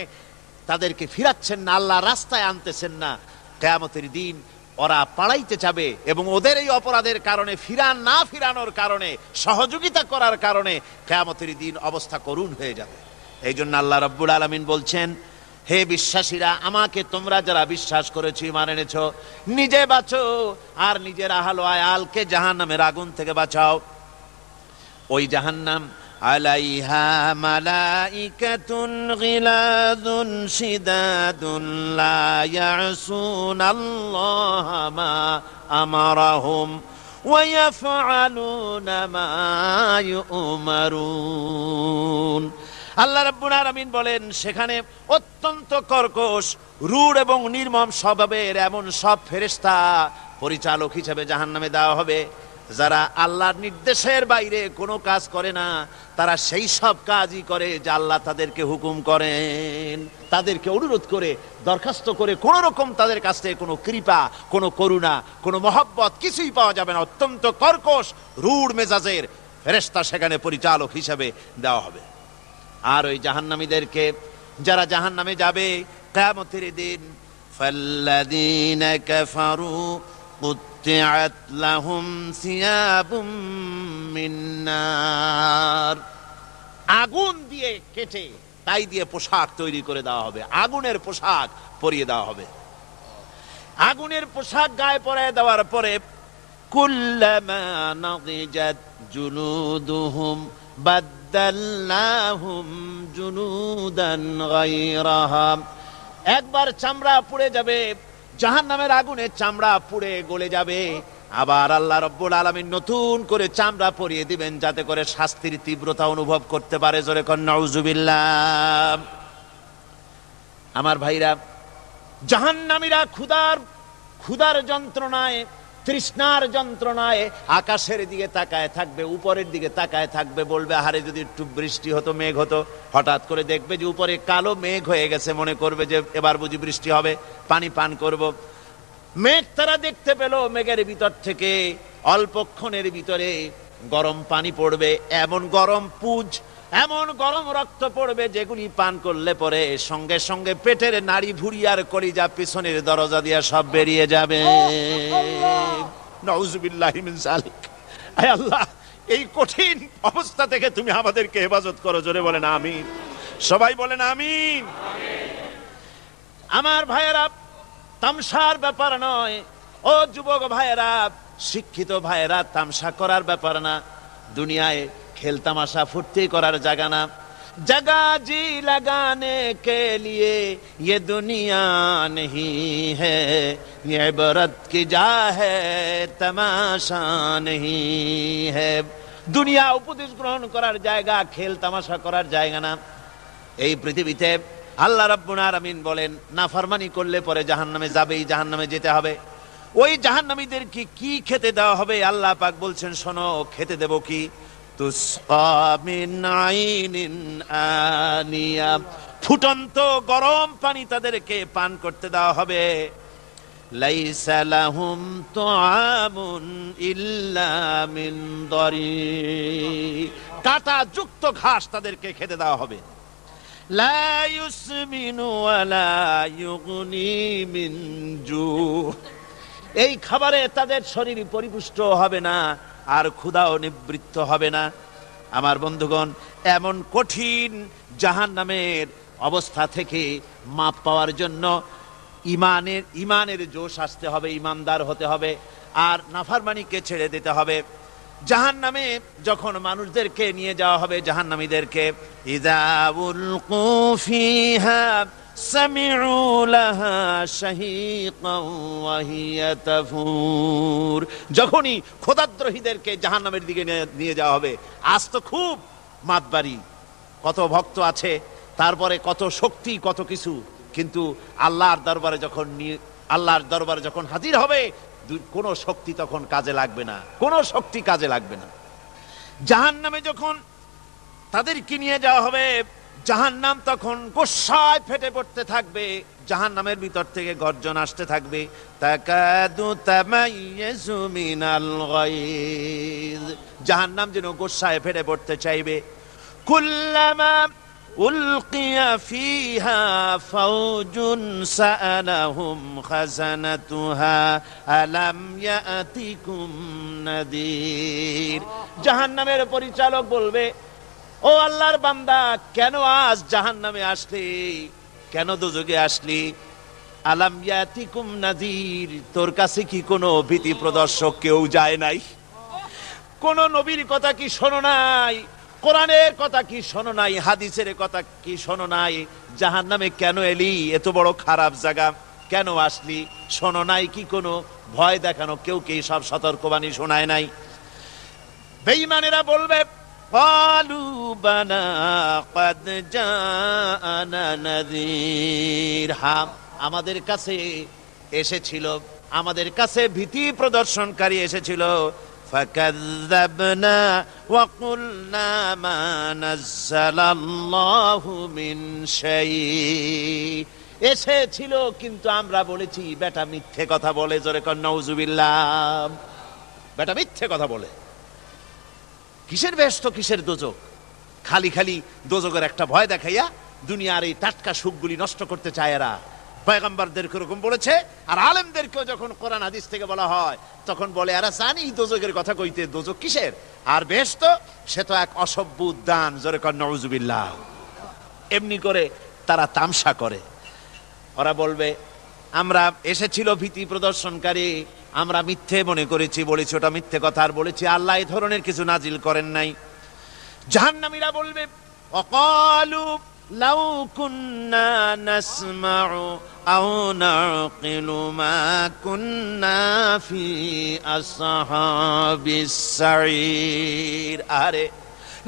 তাদেরকে ফিরাচ্ছেন না, আল্লাহ রাস্তায় আনতেছেন না। কিয়ামতের দিন ওরা পালাইতে যাবে, এবং ওদের এই অপরাধের কারণে, না ফিরানোর কারণে, সহযোগিতা করার কারণে কিয়ামতের দিন অবস্থা করুণ হয়ে যাবে। এই জন্য আল্লাহ রাব্বুল আলামিন বলছেন, হে বিশ্বাসীরা, আমাকে তোমরা যারা বিশ্বাস করেছো, ঈমান এনেছো, নিজে বাঁচো আর নিজের আহল আয়ালকে জাহান্নামের আগুন থেকে বাঁচাও। ওই জাহান্নাম আলাইহা মালাইকাতুন গিলাযুন শিদাদুন লা ইয়াসুনাল্লাহা মা আমারাহুম ওয়া ইয়াফআলুনা মা ইউমারুন। আল্লাহ রাব্বুল আলামিন বলেন, সেখানে অত্যন্ত কর্কশ, রূঢ় এবং নির্মম স্বভাবের এমন সব ফেরেশতা পরিচালক হিসেবে জাহান্নামে দেওয়া হবে, যারা আল্লাহর নির্দেশের বাইরে কোনো কাজ করে না। তারা সেই সব কাজই করে যা আল্লাহ তাদেরকে হুকুম করেন, তাদেরকে অনুরোধ করে, দরখাস্ত করে, কোনো রকম তাদের কাছ থেকে কোনো কৃপা, কোনো করুণা, কোনো মহব্বত কিছুই পাওয়া যাবে না। অত্যন্ত কর্কশ, রূঢ় মেজাজের ফেরেশতা সেখানে পরিচালক হিসেবে দেওয়া হবে। আর ওই জাহান্নামীদেরকে, যারা জাহান্নামে যাবে কিয়ামতের দিন, ফাল্লাযীনা কাফারু কুত্তিআত লাহুম সিয়াবুম মিন নার, আগুন দিয়ে কেটে তাই দিয়ে পোশাক তৈরি করে দেওয়া হবে, আগুনের পোশাক পরিয়ে দেওয়া হবে। আগুনের পোশাক গায়ে পরায় দেওয়ার পরে, কুল্লামা নাদিজাত জুলুদুহুম বাদদালনাহুম জুলুদান গায়রাহা, একবার চামড়া পুড়ে যাবে, জাহান্নামের আগুনে চামড়া পুড়ে গলে যাবে, আবার আল্লাহ রাব্বুল আলামিন নতুন করে চামড়া পরিয়ে দিবেন, যাতে করে শাস্তির তীব্রতা অনুভব করতে পারে। জোরে কোন নাউজুবিল্লাহ। আমার ভাইরা, জাহান্নামীরা ক্ষুধার যন্ত্রণায়, তৃষ্ণার যন্ত্রণায় আকাশের দিকে তাকায় থাকবে, উপরের দিকে তাকায় থাকবে, বলবে, আরে যদি একটু বৃষ্টি হতো, মেঘ হতো। হঠাৎ করে দেখবে যে উপরে কালো মেঘ হয়ে গেছে, মনে করবে যে এবার বুঝি বৃষ্টি হবে, পানি পান করব। মেঘ তারা দেখতে পেল, মেঘের ভিতর থেকে অল্পক্ষণের ভিতরে গরম পানি পড়বে, এমন গরম পুজ, এমন গরম রক্ত পড়বে, যেগুলি পান করলে পরে সঙ্গে সঙ্গে পেটের নাড়ি, ভুঁড়ি আর কলিজা পিছনের দরজা দিয়ে সব বেরিয়ে যাবে। নাউজুবিল্লাহি মিন যালিক। আয় আল্লাহ, এই কঠিন অবস্থা থেকে তুমি আমাদেরকে হেফাজত করো। জোরে বলেন আমিন। সবাই বলেন আমিন। আমার ভাইয়েরা, তামসার ব্যাপার নয়। ও যুবক ভাইয়েরা, শিক্ষিত ভাইয়েরা, তামসা করার ব্যাপার না। দুনিয়ায় খেল তামাশা ফুর্তি করার জায়গা না। जगह जी लगाने के लिए ये दुनिया नहीं है, ये इबरत की जा है तमाशा नहीं है। দুনিয়া উপদেশ গ্রহণ করার জায়গা, খেল তামাশা করার জায়গা না। এই পৃথিবীতে আল্লাহ রাব্বুল আলামিন বলেন, নাফরমানি করলে পরে জাহান্নামে যাবেই, জাহান্নামে যেতে হবে। ওই জাহান্নামীদের কি খেতে দেওয়া হবে? আল্লাহ পাক বলছেন, শোনো, খেতে দেব কি? তুসকা মিন আইনিন আনিয়া, ফুটন্ত গরম পানি তাদেরকে পান করতে দেওয়া হবে। লাইসা লাহুম তুআমুন ইল্লা মিন দারি, কাঁটা যুক্ত ঘাস তাদেরকে খেতে দেওয়া হবে। লা ইউসমিনু ওয়ালা ইউগনি মিন জু, এই খাবারে তাদের শরীর পরিপুষ্ট হবে না, আর ক্ষুধাও নিবৃত্ত হবে না। আমার বন্ধুগণ, এমন কঠিন জাহান্নামের অবস্থা থেকে মাপ পাওয়ার জন্য ইমানের জোশ আসতে হবে, ইমানদার হতে হবে, আর নাফরমানিকে ছেড়ে দিতে হবে। জাহান্নামে যখন মানুষদেরকে নিয়ে যাওয়া হবে, জাহান্নামীদেরকে, ইযা উলকু ফিহা সামিউ লাহা শাহীকান ওয়া হিয়া তাফুর, যখনই খোদাদ্রোহীদেরকে জাহান্নামের দিকে নিয়ে যাওয়া হবে, আজ তো খুব মাতবাড়ি, কত ভক্ত আছে, তারপরে কত শক্তি, কত কিছু, কিন্তু আল্লাহর দরবারে যখন হাজির হবে, কোনো শক্তি তখন কাজে লাগবে না, কোনো শক্তি কাজে লাগবে না। জাহান্নামে যখন তাদেরকে নিয়ে যাওয়া হবে, জাহান্নাম তখন গোসায় ফেটে পড়তে থাকবে, জাহান্নামের ভিতর থেকে গর্জন আসতে থাকবে, তাকাদু তামাইয়াজু মিনাল গায়জ, জাহান্নাম যেন গোসায় ফেটে পড়তে চাইবে। কুল্লামা উলকিয়া ফিহা ফাওজুন সাআলাহুম খাজানাতুহা আলাম ইয়াতিকুম নাদির, জাহান্নামের পরিচালক বলবে, ও আল্লাহর বান্দা, কেন আজ জাহান্নামে আসলি, কেন দোজখে আসলি? আলাম ইয়াতিকুম নাদির, তোর কাছে কি কোনো ভীতি প্রদর্শক কেউ যায় নাই? কোন নবীর কথা কি শোনো নাই? কোরআনের কথা কি শোনো নাই? হাদিসের কথা কি শোনো নাই? জাহান্নামে কেন এলি? এত বড় খারাপ জায়গা কেন আসলি? শোনো নাই কি? কোনো ভয় দেখানো কেউ কি সব সতর্কবাণী শোনায় নাই? বেঈমানেরা বলবে, ক্বালু বালা ক্বাদ জাআনা নাযীর, হ্যাঁ, আমাদের কাছে এসেছিল, আমাদের কাছে ভীতি প্রদর্শনকারী এসেছিল। ফাকাযযাবনা ওয়া কুলনা মা নাযালাল্লাহু মিন শাই, এসেছিল কিন্তু আমরা বলেছি বেটা মিথ্যে কথা বলে। জোরে কর নাউযুবিল্লাহ। বেটা মিথ্যে কথা বলে। কিসের বেহেশত, কিসের দোজখ? খালি খালি দোজখের একটা ভয় দেখাইয়া দুনিয়ার এই টাটকা সুখগুলি নষ্ট করতে চায় এরা। পয়গম্বরদেরকে এরকম বলেছে, আর আলেমদেরকেও যখন কোরআন হাদিস থেকে বলা হয় তখন বলে, এরা জানি দোজখের কথা কইতে, দোজখ কিসের, আর বেহেশত সে তো এক অসভ্য উদ্যান। জোরে কর নাউযুবিল্লাহ। এমনি করে তারা তামসা করে। ওরা বলবে, আমরা এসেছিল ভীতি প্রদর্শনকারী, আমরা মিথ্যে মনে করেছি, বলেছি ওটা মিথ্যে কথা, আর বলেছি আল্লাহ এই ধরনের কিছু নাজিল করেন নাই। জাহান্নামীরা বলবে, ওয়াকালু লাউ কুন্না নাসমাউ আও নাকিলু মা কুন্না ফি আসহাবিস সাঈর, আরে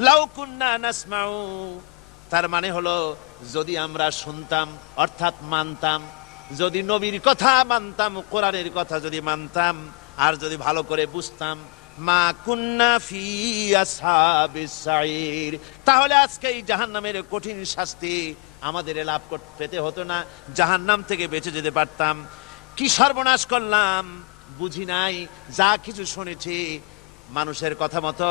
লাউ কুন্না নাসমাউ, তার মানে হলো যদি আমরা শুনতাম, অর্থাৎ মানতাম, যদি নবীর কথা মানতাম, কোরআনের কথা যদি মানতাম, আর যদি ভালো করে বুঝতাম, মা কুন্না ফি আসহাবিস সাঈর, তাহলে আজকে এই জাহান্নামের কঠিন শাস্তি আমাদের লাভ পেতে হতো না, জাহান্নাম থেকে বেঁচে যেতে পারতাম। কি সর্বনাশ করলাম, বুঝি নাই, যা কিছু শুনেছি মানুষের কথা মতো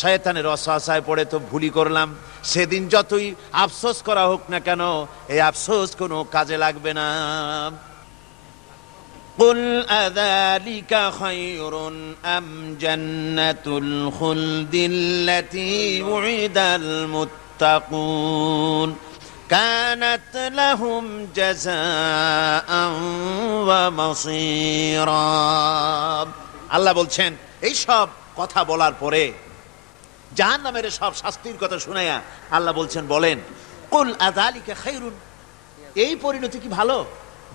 শয়তানের ওয়াসওয়াসায় পড়ে তো ভুলই করলাম। সেদিন যতই আফসোস করা হোক না কেন, এই আফসোস কোনো কাজে লাগবে না। কুল আযালিকা খায়রুন আম জান্নাতুল খুলদিল্লাতী উইদাল মুত্তাকুন, কানাত লাহুম জাযাআন ওয়া মাসীরা। আল্লাহ বলছেন এই সব কথা বলার পরে, জাহান্নামের সব শাস্তির কথা শুনাইয়া আল্লাহ বলছেন, বলেন কুল আযালিকা খায়রুন, এই পরিণতি কি ভালো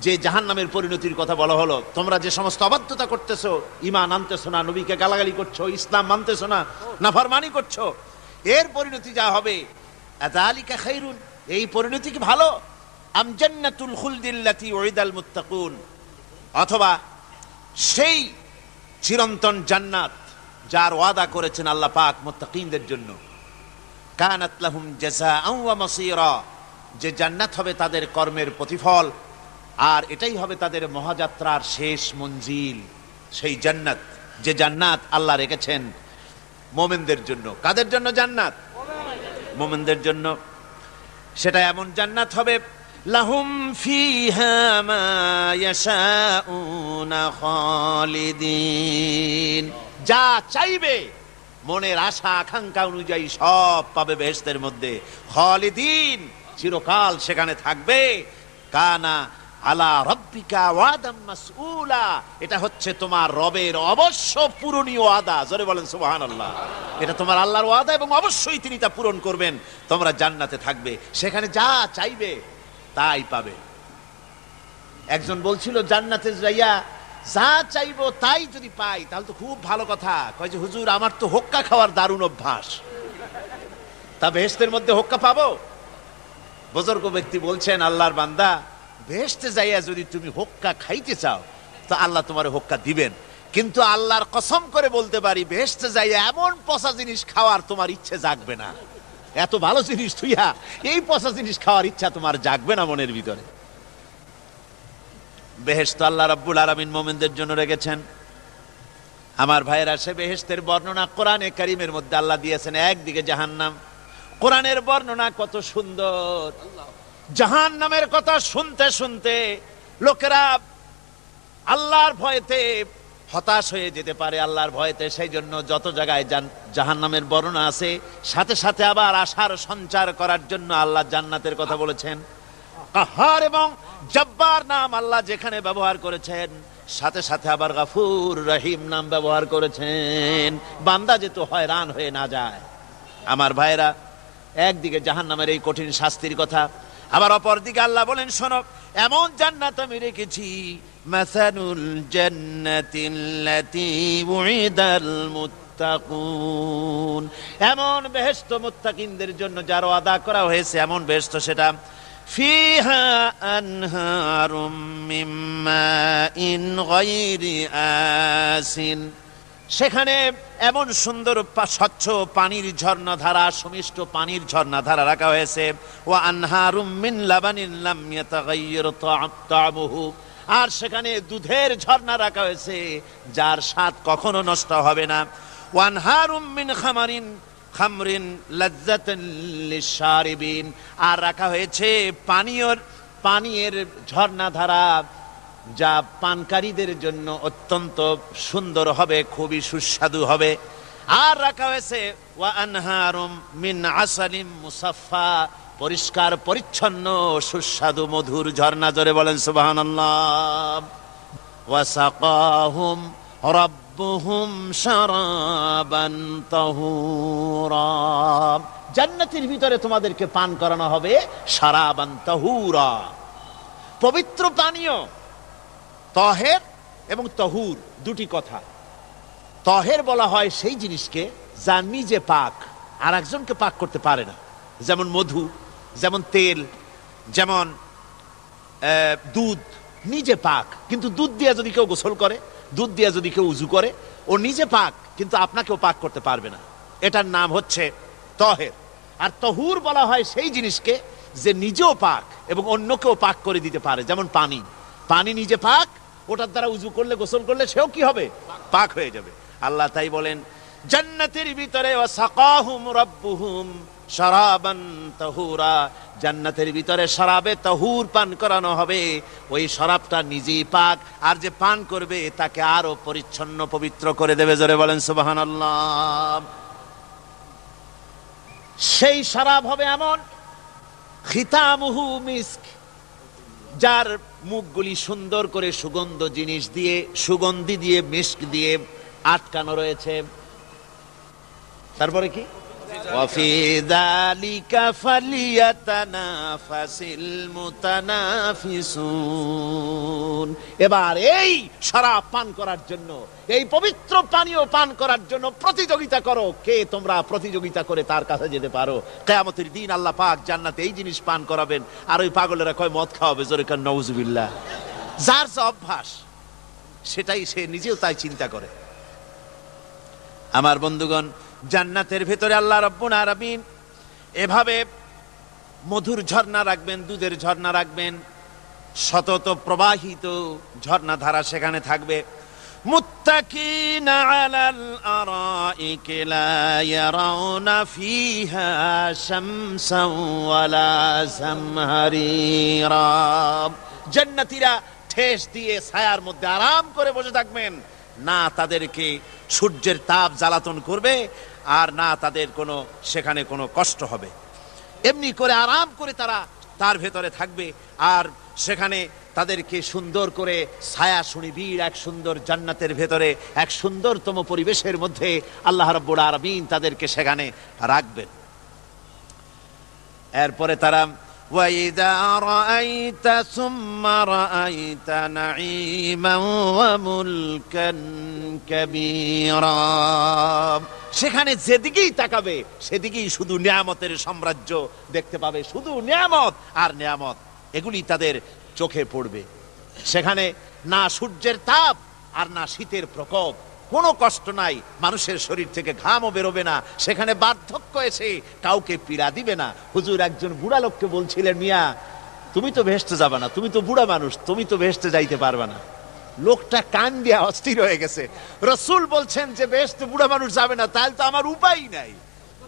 যে জাহান্নামের পরিণতির কথা বলা হলো? তোমরা যে সমস্ত অবাধ্যতা করতেছো, ঈমান আনতেছো না, নবীকে গালাগালি করছো, ইসলাম মানতেছো না, নাফরমানি করছো, এর পরিণতি যা হবে, আযালিকা খায়রুন, এই পরিণতি কি ভালো? আম জান্নাতুল খুলদিল্লাতী উইদাল মুত্তাকুন, অথবা সেই চিরন্তন জান্নাত যার ওয়াদা করেছেন আল্লাহ পাক মুত্তাকিনদের জন্য। কানাত লাহুম জাযাআন ওয়া মাসীরা, যে জান্নাত হবে তাদের কর্মের প্রতিফল, আর এটাই হবে তাদের মহাযাত্রার শেষ মঞ্জিল। সেই জান্নাত, যে জান্নাত আল্লাহ রেখেছেন মুমিনদের জন্য। কাদের জন্য জান্নাত? মুমিনদের জন্য। সেটা এমন জান্নাত হবে, লাহুম ফিহা মা ইয়াশাউনা খালিদিন, যা চাইবে মনের আশা আকাঙ্ক্ষা অনুযায়ী সব পাবে বেহেশতের মধ্যে। খালিদিন, চিরকাল সেখানে থাকবে। কানা আলা রাব্বিকা ওয়াদাম মাসউলা, এটা হচ্ছে তোমার রবের অবশ্য পূরণীয় ওয়াদা। জোরে বলেন সুবহানাল্লাহ। এটা তোমার আল্লাহর ওয়াদা এবং অবশ্যই তিনি তা পূরণ করবেন। তোমরা জান্নাতে থাকবে, সেখানে যা চাইবে তাই পাবে। একজন বলছিল জান্নাতে যাইয়া যা চাইবো তাই যদি পাই তাহলে তো খুব ভালো কথা। কয় যে হুজুর, আমার তো হোক্কা খাওয়ার দারুণ অভ্যাস, তা বেহেশতের মধ্যে হোক্কা পাবো? বুজুর্গ ব্যক্তি বলছেন, আল্লাহর বান্দা, বেহেশতে যাইয়া যদি তুমি হোক্কা খাইতে চাও তো আল্লাহ তোমার হোক্কা দিবেন, কিন্তু আল্লাহর কসম করে বলতে পারি বেহেশতে যাইয়া এমন পচা জিনিস খাওয়ার তোমার ইচ্ছে জাগবে না। এত ভালো জিনিস তুইয়া এই পচা জিনিস খাওয়ার ইচ্ছা তোমার জাগবে না মনের ভিতরে। বেহেশত আল্লাহ রাব্বুল আলামিন মুমিনদের জন্য রেখেছেন। আমার ভাইয়েরা, সে বেহেশতের বর্ণনা কোরআনে কারীমের মধ্যে আল্লাহ দিয়েছেন। একদিকে জাহান্নাম, কোরআনের বর্ণনা কত সুন্দর। জাহান্নামের কথা শুনতে শুনতে লোকেরা আল্লাহর ভয়েতে হতাশ হয়ে যেতে পারে, আল্লাহর ভয়েতে। সেই জন্য যত জায়গায় জাহান্নামের বর্ণনা আছে, সাথে সাথে আবার আশার সঞ্চার করার জন্য আল্লাহ জান্নাতের কথা বলেছেন। কাহার এবং জব্বার নাম আল্লাহ যেখানে ব্যবহার করেছেন, সাথে সাথে আবার গাফুর রহিম নাম ব্যবহার করেছেন, বান্দা যেন হয়রান হয়ে না যায়। আমার ভাইরা, একদিকে জাহান্নামের এই কঠিন শাস্তির কথা, আবার অপরদিকে আল্লাহ বলেন, শোনো, এমন জান্নাত আমি রেখেছি, মাসানুল জান্নাতিল্লাতী উইদাল মুত্তাকুন, এমন বেহেশত মুত্তাকিনদের জন্য যার ওয়াদা করা হয়েছে, এমন বেহেশত সেটা। ফিহা আনহারুম মিন মাইন গায়রি আসিন, সেখানে এমন সুন্দর স্বচ্ছ পানির ঝর্ণাধারা, সুমিষ্ট পানির ঝর্ণাধারা রাখা হয়েছে। ওয়া আনহারুম মিন লাবানিন লাম ইয়াতাগায়্যার তা'আমুহু, আর সেখানে দুধের ঝর্ণা রাখা হয়েছে যার স্বাদ কখনো নষ্ট হবে না। ওয়া আনহারুম মিন খামরিন লাজ্জাতান লিশারিবিন, আর রাখা হয়েছে পানীয়ের ঝর্ণাধারা যা পানকারীদের জন্য অত্যন্ত সুন্দর হবে, খুবই সুস্বাদু হবে। আর রাখা হয়েছে ওয়া আনহারুম মিন আসালিম মুসাফফা, পরিষ্কার পরিচ্ছন্ন সুস্বাদু মধুর ঝর্ণা। জোরে বলেন সুবহানাল্লাহ। ওয়া সাকাহুম রাব্বুহুম শারাবান তাহুরা, জান্নাতের ভিতরে তোমাদেরকে পান করানো হবে শারাবান তাহুরা, পবিত্র পানীয়। তহের এবং তহুর দুটি কথা। তহের বলা হয় সেই জিনিসকে যা নিজে পাক, আর একজনকে পাক করতে পারে না, যেমন মধু, যেমন তেল, যেমন দুধ নিজে পাক, কিন্তু দুধ দিয়া যদি কেউ গোসল করে, দুধ দিয়া যদি কেউ উজু করে, ও নিজে পাক, কিন্তু আপনাকেও পাক করতে পারবে না। এটার নাম হচ্ছে তহের। আর তহুর বলা হয় সেই জিনিসকে যে নিজেও পাক এবং অন্যকেও পাক করে দিতে পারে, যেমন পানি। পানি নিজে পাক, ওটার দ্বারা উজু করলে, গোসল করলে সেও কি হবে? পাক হয়ে যাবে। আল্লাহ তাই বলেন জান্নাতের ভিতরে ওয়া সাকাহুম রাব্বুহুম শারাবান তাহুরা, জান্নাতের ভিতরে শরাবে তাহুর পান করানো হবে। ওই শরাবটা নিজেই পাক, আর যে পান করবে তাকে আরো পরিচ্ছন্ন পবিত্র করে দেবে। জোরে বলেন সুবহানাল্লাহ। সেই শরাব হবে এমন, খিতামুহু মিস্ক, যার মুখগুলি সুন্দর করে সুগন্ধি দিয়ে মিস্ক দিয়ে আটকানো রয়েছে। তারপরে কি? ওয়াফি যালিকা ফালিয়াতানাফাসিল মুতানাফিসুন। এবার এই শরাব পান করার জন্য, এই পবিত্র পানীয় পান করার জন্য প্রতিযোগিতা করো, কে তোমরা প্রতিযোগিতা করে তার কাছে যেতে পারো। কিয়ামতের দিন আল্লাহ পাক জান্নাতে এই জিনিস পান করাবেন, আর ওই পাগলেরা কয় মদ খাওয়াবে, জোরে কান নাউজুবিল্লাহ। যার যে অভ্যাস সেটাই সে নিজেও তাই চিন্তা করে। আমার বন্ধুগণ, জান্নাতের ভেতরে আল্লাহ রাব্বুল আলামিন এভাবে মধুর ঝর্ণা রাখবেন, দুধের ঝর্ণা রাখবেন, সতত প্রবাহিত ঝর্ণা ধারা সেখানে থাকবে। মুত্তাকিনা আলাল আরাইকি লা ইয়ারাউনা ফিহা শামসান ওয়ালা জামহারিরা। জান্নাতীরা ঠেস দিয়ে ছায়ার মধ্যে আরাম করে বসে থাকবেন, না তাদেরকে সূর্যের তাপ জ্বালাতন করবে, আর না তাদের সেখানে কোনো কষ্ট হবে। এমনি করে আরাম করে তারা তার ভেতরে থাকবে, আর সেখানে তাদেরকে সুন্দর করে ছায়া সুনিবিড় এক সুন্দর জান্নাতের ভেতরে এক সুন্দরতম পরিবেশের মধ্যে আল্লাহ রাব্বুল আলামিন তাদেরকে সেখানে রাখবেন। এরপরে তারা وَإِذَا رَأَيْتَ ثُمَّ رَأَيْتَ نَعِيمًا وَمُلْكًا كَبِيرًا। সেখানে যেদিকেই তাকাবে সেদিকেই শুধু নিয়ামতের সাম্রাজ্য দেখতে পাবে, শুধু নিয়ামত আর নিয়ামত, এগুলি তাদের চোখে পড়বে। সেখানে না সূর্যের তাপ আর না শীতের প্রকোপ, কোনো কষ্ট নাই, মানুষের শরীর থেকে ঘামও বেরোবে না, সেখানে বার্ধক্য এসে কাউকে পীড়া দিবে না। হুজুর একজন বুড়া লোককে বলছিলেন, মিয়া তুমি তো ভেস্তে যাবে না, তুমি তো বুড়া মানুষ, তুমি তো ভেস্তে যাইতে পারবে না। লোকটা কান দিয়া অস্থির হয়ে গেছে। রাসূল বলছেন যে ভেস্তে বুড়া মানুষ যাবে না, তাহলে তো আমার উপায় নাই।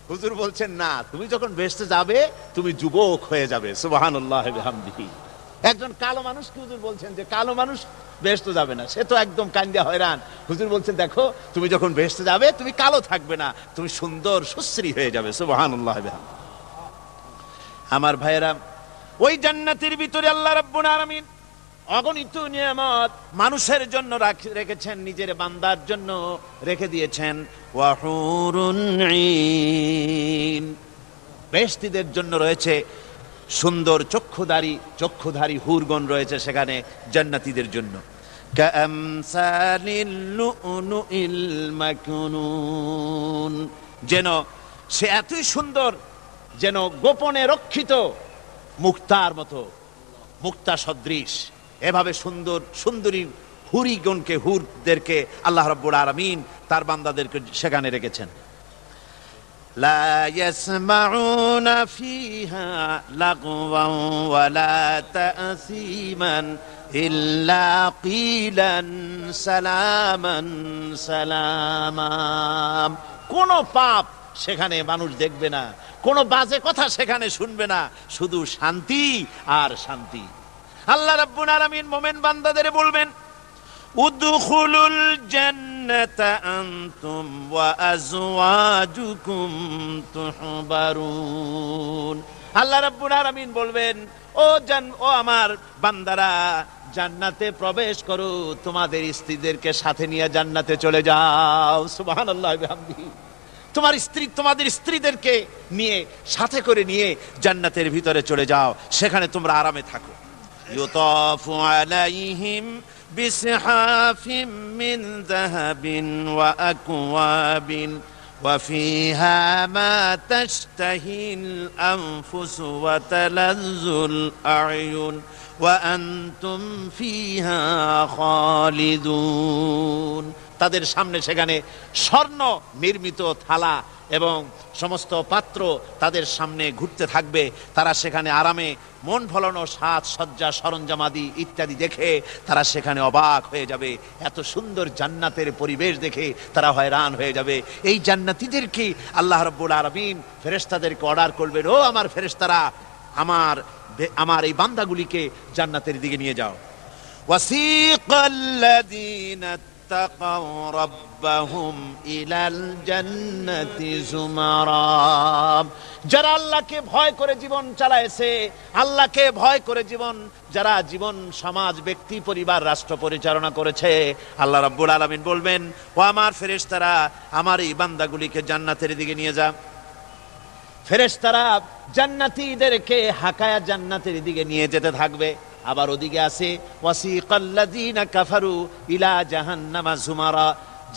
হুজুর বলছেন না, তুমি যখন ভেস্তে যাবে তুমি যুবক হয়ে যাবে। সুবহানাল্লাহ ওয়া বিহামদিহি। একজন কালো মানুষকে হুজুর বলছেন যে কালো মানুষ বেহেশতে যাবে না, সে তো একদম কান্দা হয়রান। হুজুর বলছেন দেখো তুমি যখন বেহেশতে যাবে তুমি কালো থাকবে না, তুমি সুন্দর সুশ্রী হয়ে যাবে। সুবহানাল্লাহ। আমার ভাইয়েরা, ওই জান্নাতের ভিতরে আল্লাহ রাব্বুল আলামিন অগণিত নিয়ামত মানুষের জন্য রেখেছেন, নিজের বান্দার জন্য রেখে দিয়েছেন। ওয়া হুরুন ঈন, বেহেশতীদের জন্য রয়েছে সুন্দর চক্ষুধারী হুরগণ রয়েছে সেখানে জান্নাতীদের জন্য। কামসালিল লুউলুইল মাকনুন, যেন সে এতই সুন্দর, যেন গোপনে রক্ষিত মুক্তার মতো, মুক্তা সদৃশ। এভাবে সুন্দরী হুরদেরকে আল্লাহ রাব্বুল আলামিন তার বান্দাদেরকে সেখানে রেখেছেন। লা ইয়াসমাউনা ফিহা লাগওয়ান ওয়ালা তাসীমান ইল্লা কিলান সালামান সালামা। কোন পাপ সেখানে মানুষ দেখবে না, কোন বাজে কথা সেখানে শুনবে না, শুধু শান্তি আর শান্তি। আল্লাহ রাব্বুল আলামিন মুমিন বান্দাদের বলবেন, উদখুলুল জান্নাতা আনতুম ওয়া আজওয়াজুকুম তুহবারুন। আল্লাহ রাব্বুল আলামিন বলবেন, ও আমার বান্দারা, জান্নাতে প্রবেশ করো, তোমাদের স্ত্রীদেরকে সাথে নিয়ে জান্নাতে চলে যাও। সুবহানাল্লাহ ওয়া বিহামদিহি। তোমাদের স্ত্রীদেরকে নিয়ে সাথে করে নিয়ে জান্নাতের ভিতরে চলে যাও, সেখানে তোমরা আরামে থাকো। ইউতাফু আলাইহিম বিসহাফিম মিন যাহাবিন ওয়া আকওয়াবিন ওয়া ফিহা মা তাশতাহিল আনফুসু ওয়া তালাজ্জুল আ'য়ুন ওয়া আনতুম ফিহা খালিদুন। তাদের সামনে সেখানে স্বর্ণ নির্মিত থালা এবং সমস্ত পাত্র তাদের সামনে ঘুরতে থাকবে। তারা সেখানে আরামে মন ভোলানো সাজ সজ্জা সরঞ্জামাদি ইত্যাদি দেখে তারা সেখানে অবাক হয়ে যাবে। এত সুন্দর জান্নাতের পরিবেশ দেখে তারা হয়রান হয়ে যাবে। এই জান্নাতীদেরকে আল্লাহ রাব্বুল আলামিন ফেরেশতাদেরকে অর্ডার করবেন, ও আমার ফেরেশতারা, আমার এই বান্দাগুলিকে জান্নাতের দিকে নিয়ে যাও। ওয়াসিকাল্লাযীনা ইত্তাকাউ রাব্বাহুম ইলাল জান্নাতি যুমারা। যারা আল্লাহকে ভয় করে জীবন চালায়েছে, আল্লাহকে ভয় করে যারা জীবন সমাজ ব্যক্তি পরিবার রাষ্ট্র পরিচালনা করেছে, আল্লাহ রাব্বুল আলামিন বলবেন, ও আমার ফেরেশতারা, আমার এই বান্দাগুলিকে জান্নাতের দিকে নিয়ে যা। ফেরেশতারা জান্নাতীদেরকে হাকায়া জান্নাতের দিকে নিয়ে যেতে থাকবে। আবার ওদিকে আছে ওয়াসিকাল্লাযীনা কাফারু ইলা জাহান্নামা যুমারা,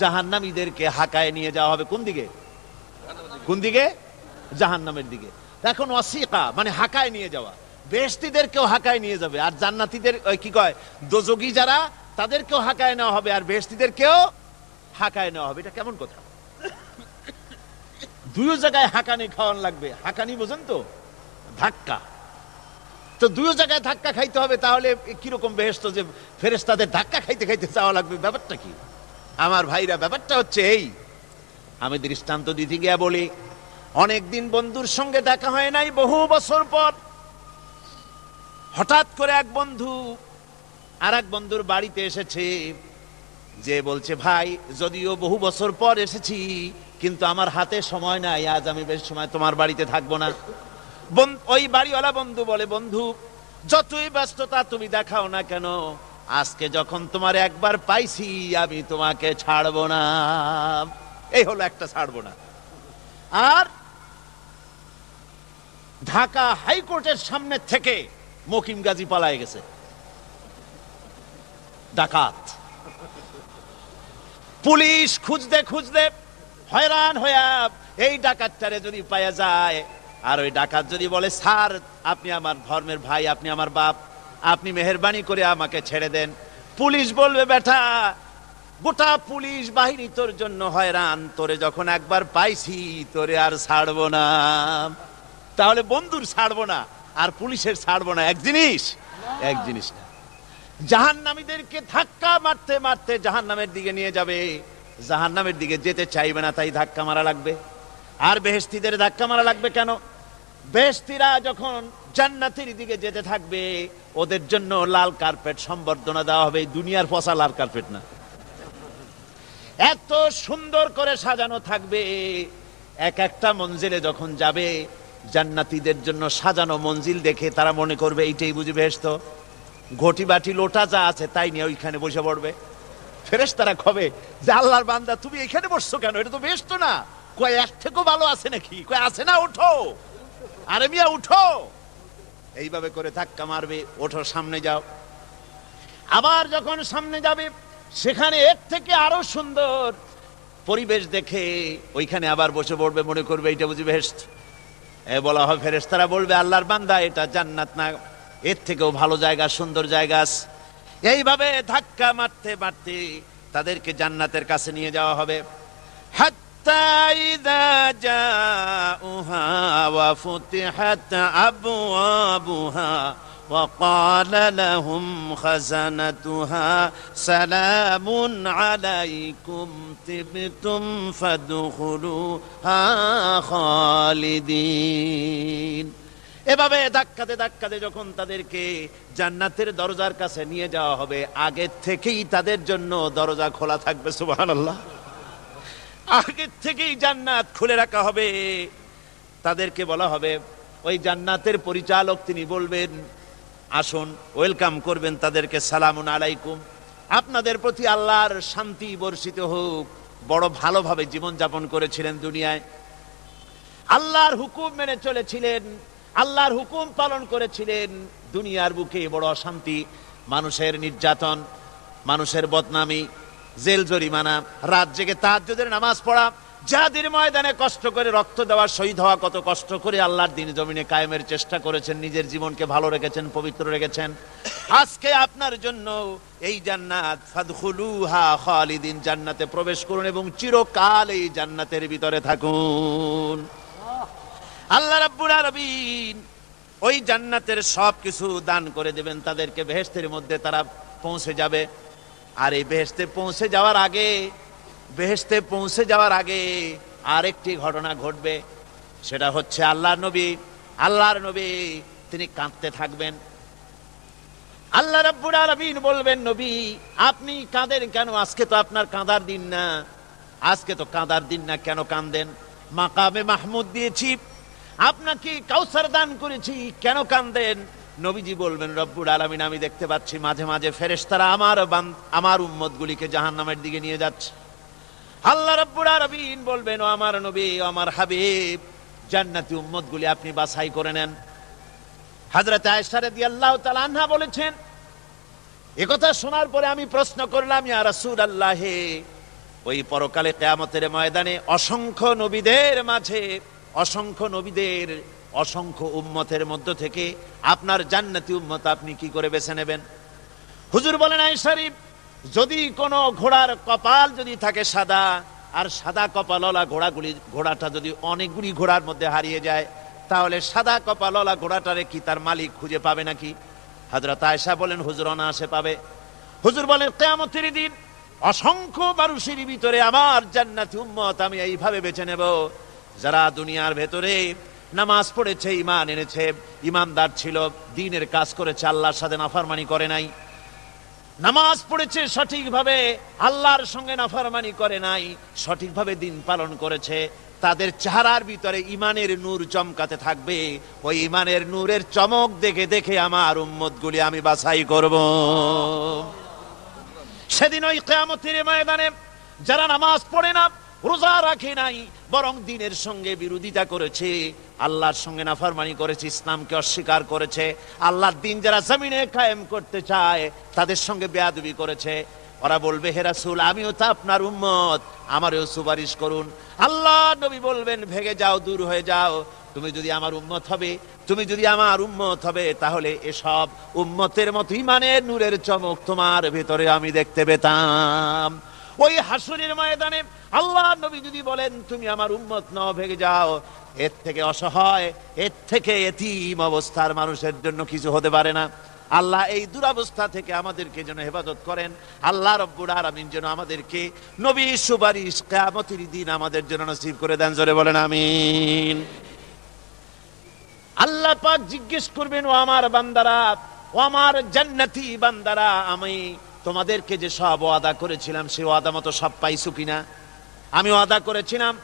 জাহান্নামীদেরকে হাকায় নিয়ে যাওয়া হবে কোন দিকে? কোন দিকে? জাহান্নামের দিকে। এখন ওয়াসিকা মানে হাকায় নিয়ে যাওয়া, বেহেশতীদেরকেও হাকায় নিয়ে যাবে, আর জান্নাতীদের কি কয় দোজখী যারা তাদেরকেও হাকায় নেওয়া হবে, আর বেহেশতীদেরকেও হাকায় নেওয়া হবে। এটা কেমন কথা? দুই জায়গায় হাকানি খাওয়ান লাগবে। হাকানি বোঝেন তো? ধাক্কা। তো দুই জায়গায় ধাক্কা খাইতে হবে, তাহলে কিরকম বেহেশত যে ফেরেশতাদের ধাক্কা খাইতে খাইতে যাওয়া লাগবে? ব্যাপারটা কি আমার ভাইরা? ব্যাপারটা হচ্ছে এই, আমি দৃষ্টান্ত দিতে গিয়া বলি, অনেকদিন বন্ধুর সঙ্গে দেখা হয় নাই, বহু বছর পর হঠাৎ করে এক বন্ধু আর এক বন্ধুর বাড়িতে এসেছে, যে বলছে, ভাই যদিও বহু বছর পর এসেছি, কিন্তু আমার হাতে সময় নাই, আজ আমি বেশি সময় তোমার বাড়িতে থাকবো না। ওই বাড়িওয়ালা বন্ধু বলে, বন্ধু যতই ব্যস্ততা তুমি দেখাও না কেন, আজকে যখন তোমার একবার পাইছি, আমি তোমাকে ছাড়বো না। এই হলো একটা ছাড়বো না। আর ঢাকা হাইকোর্টের সামনে থেকে মকিম গাজী পালায় গেছে, ডাকাত। পুলিশ খুঁজতে খুঁজতে হয়রান হইয়া এই ডাকাতটারে যদি পাওয়া যায়, আর ওই ডাকাত যদি বলে, স্যার আপনি আমার ধর্মের ভাই, আপনি আমার বাপ, আপনি মেহেরবানি করে আমাকে ছেড়ে দেন, পুলিশ বলবে, বেটা গোটা পুলিশ বাহিনী তোর জন্য হয়রান, তোরে যখন একবার পাইছি তোরে আর ছাড়বো না। তাহলে বন্ধুর ছাড়বো না আর পুলিশের ছাড়বো না এক জিনিস? এক জিনিস না। জাহান্নামীদেরকে ধাক্কা মারতে মারতে জাহান্নামের দিকে নিয়ে যাবে, জাহান্নামের দিকে যেতে চাইবে না, তাই ধাক্কা মারা লাগবে। আর বেহেশতীদের ধাক্কা মারা লাগবে কেন? বেহেশতীরা যখন জান্নাতের দিকে যেতে থাকবে, ওদের জন্য লাল কার্পেট সম্বর্ধনা দেওয়া হবে। দুনিয়ার পচা লাল কার্পেট না, এত সুন্দর করে সাজানো থাকবে। এক একটা মঞ্জিলে যখন যাবে, জান্নাতীদের জন্য সাজানো মঞ্জিল দেখে তারা মনে করবে এইটাই বুঝি বেহেশত। ঘটি বাটি লোটা যা আছে তাই নিয়ে ওইখানে বসে পড়বে। ফেরেশতারা কবে যে, আল্লাহর বান্দা তুমি এখানে বসছো কেন? এটা তো বেহেশত না। কয় এর থেকেও ভালো আছে নাকি? কয় আছে না, ওঠো, আরে মিয়া উঠো। এইভাবে করে ধাক্কা মারবে, ওঠো সামনে যাও। আবার যখন সামনে যাবে, সেখানে এর থেকে আরো সুন্দর পরিবেশ দেখে ওইখানে আবার বসে পড়বে, মনে করবে এটা বুঝি বেহেশত। বলা হয়, ফেরেশতারা বলবে, আল্লাহর বান্দা এটা জান্নাত না, এর থেকেও ভালো জায়গা, সুন্দর জায়গা আছে। এইভাবে ধাক্কা মারতে মারতে তাদেরকে জান্নাতের কাছে নিয়ে যাওয়া হবে। হাত্তা ইযা জাউহা ওয়া ফুতিহাত আবওয়াবুহা ওয়া ক্বালা লাহুম খাযানাতুহা সালামুন আলাইকুম তিবতুম ফাদখুলুহা খালিদিন। এভাবে ধাক্কাতে ধাক্কাতে যখন তাদেরকে জান্নাতের দরজার কাছে নিয়ে যাওয়া হবে, আগে থেকেই তাদের জন্য দরজা খোলা থাকবে। সুবহানাল্লাহ। আগে থেকেই জান্নাত খুলে রাখা হবে। তাদেরকে বলা হবে, ওই জান্নাতের পরিচালক তিনি বলবেন, আসুন, ওয়েলকাম করবেন তাদেরকে, সালামুন আলাইকুম, আপনাদের প্রতি আল্লাহর শান্তি বর্ষিত হোক। বড় ভালোভাবে জীবন যাপন করেছিলেন দুনিয়ায়, আল্লাহর হুকুম মেনে চলেছিলেন, আল্লাহর হুকুম পালন করেছিলেন। দুনিয়ার বুকে বড় অশান্তি, মানুষের নির্যাতন, মানুষের বদনামি, জেল জরিমানা, রাত জেগে তাহাজ্জুদের নামাজ পড়া, যাদের ময়দানে কষ্ট করে রক্ত দেওয়া, শহীদ হওয়া, কত কষ্ট করে আল্লাহর দ্বীন জমিনে কায়েমের চেষ্টা করেছেন, নিজের জীবনকে ভালো রেখেছেন, পবিত্র রেখেছেন। আজকে আপনার জন্য এই জান্নাত, ফাদখুলুহা খালিদিন, জান্নাতে প্রবেশ করুন এবং চিরকাল এই জান্নাতের ভিতরে থাকুন। আল্লাহ রাব্বুল আলামিন ওই জান্নাতের সবকিছু দান করে দেবেন তাদেরকে। বেহেশতের মধ্যে তারা পৌঁছে যাবে। আর এই বেহেশতে পৌঁছে যাওয়ার আগে আরেকটি ঘটনা ঘটবে। সেটা হচ্ছে আল্লাহর নবী তিনি কাঁদতে থাকবেন। আল্লাহ রাব্বুল আলামিন বলবেন, নবী আপনি কাঁদেন কেন? আজকে তো আপনার কাঁদার দিন না, আজকে তো কাঁদার দিন না, কেন কাঁদেন? মাকামে মাহমুদ দিয়েছি, আপনাকে কাউসার দান করেছি, কেন কাঁদেন? নবীজি বলবেন, রব্বুল আলামিন আমি দেখতে পাচ্ছি মাঝে মাঝে ফেরেশতারা আমার উম্মতগুলিকে জাহান্নামের দিকে নিয়ে যাচ্ছে। আল্লাহ রাব্বুল আলামিন বলবেন, ও আমার নবী, ও আমার হাবিব, জান্নাতি উম্মতগুলি আপনি বাছাই করে নেন। হযরত আয়েশা রাদিয়াল্লাহু তাআলা আনহা বলেছেন, একথা শোনার পরে আমি প্রশ্ন করলাম, ইয়া রাসূলুল্লাহ, ওই পরকালে কিয়ামতের ময়দানে অসংখ্য নবীদের মাঝে, অসংখ্য নবীদের অসংখ্য উম্মতের মধ্য থেকে আপনার জান্নাতি উম্মত আপনি কি করে বেছে নেবেন? হুজুর বলেন, আয়েশা রে, যদি কোনো ঘোড়ার কপাল যদি থাকে সাদা, আর সাদা কপালওয়ালা ঘোড়াটা যদি অনেকগুলি ঘোড়ার মধ্যে হারিয়ে যায়, তাহলে সাদা কপালওয়ালা ঘোড়াটারে কি তার মালিক খুঁজে পাবে নাকি? হযরত আয়েশা বলেন, হুজুর অনায়াসে পাবে। হুজুর বলেন, কিয়ামতের দিন অসংখ্য মানুষের ভিতরে আমার জান্নাতি উম্মত আমি এইভাবে বেছে নেব, যারা দুনিয়ার ভেতরে নামাজ পড়েছে, ঈমান এনেছে, ঈমানদার ছিল, দ্বীনের কাজ করেছে, আল্লাহর সাথে নাফরমানি করে নাই, নামাজ পড়েছে সঠিকভাবে, আল্লাহর সঙ্গে নাফরমানি করে নাই, সঠিকভাবে দিন পালন করেছে, তাদের চেহারার ভিতরে ঈমানের নূর চমকাতে থাকবে। ওই ঈমানের নূরের চমক দেখে দেখে আমার উম্মতগুলি আমি বাছাই করব। সেদিন ওই কিয়ামতের ময়দানে যারা নামাজ পড়ে না, রোজা রাখে নাই, বরং দ্বীনের সঙ্গে বিরোধিতা করেছে, আল্লাহর সঙ্গে নাফরমানি করেছে, ইসলামকে অস্বীকার করেছে, আল্লাহর দ্বীন যারা জমিনে কায়েম করতে চায় তাদের সঙ্গে বেয়াদবি করেছে, ওরা বলবে, হে রাসূল আমিও তো আপনার উম্মত, আমারও সুপারিশ করুন। আল্লাহ নবী বলবেন, ভেগে যাও, দূর হয়ে যাও, তুমি যদি আমার উম্মত হবে, তুমি যদি আমার উম্মত হবে, তাহলে এসব উম্মতের মতো ঈমানের নূরের চমক তোমার ভেতরে আমি দেখতে পেতাম। ওই হাসরের ময়দানে আল্লাহ নবী যদি বলেন, তুমি আমার উম্মত নও, ভেগে যাও, এর থেকে অসহায়, এর থেকে এতিম অবস্থার মানুষের জন্য কিছু হতে পারে না। আল্লাহ এই দুরবস্থা থেকে আমাদেরকে যেন হেফাজত করেন। আল্লাহ রব্বুল আলামিন যেন আমাদেরকে নবীর সুপারিশ কিয়ামতের দিন আমাদের জন্য নসিব করে দেন। জোরে বলেন আমিন। আল্লাহ পাক জিজ্ঞেস করবেন, ও আমার বান্দারা, ও আমার জান্নাতি বান্দারা, আমি তোমাদেরকে যে সব ওয়াদা করেছিলাম সেই ওয়াদা মতো সব পাইছো কিনা? আমি ওয়াদা করেছিলাম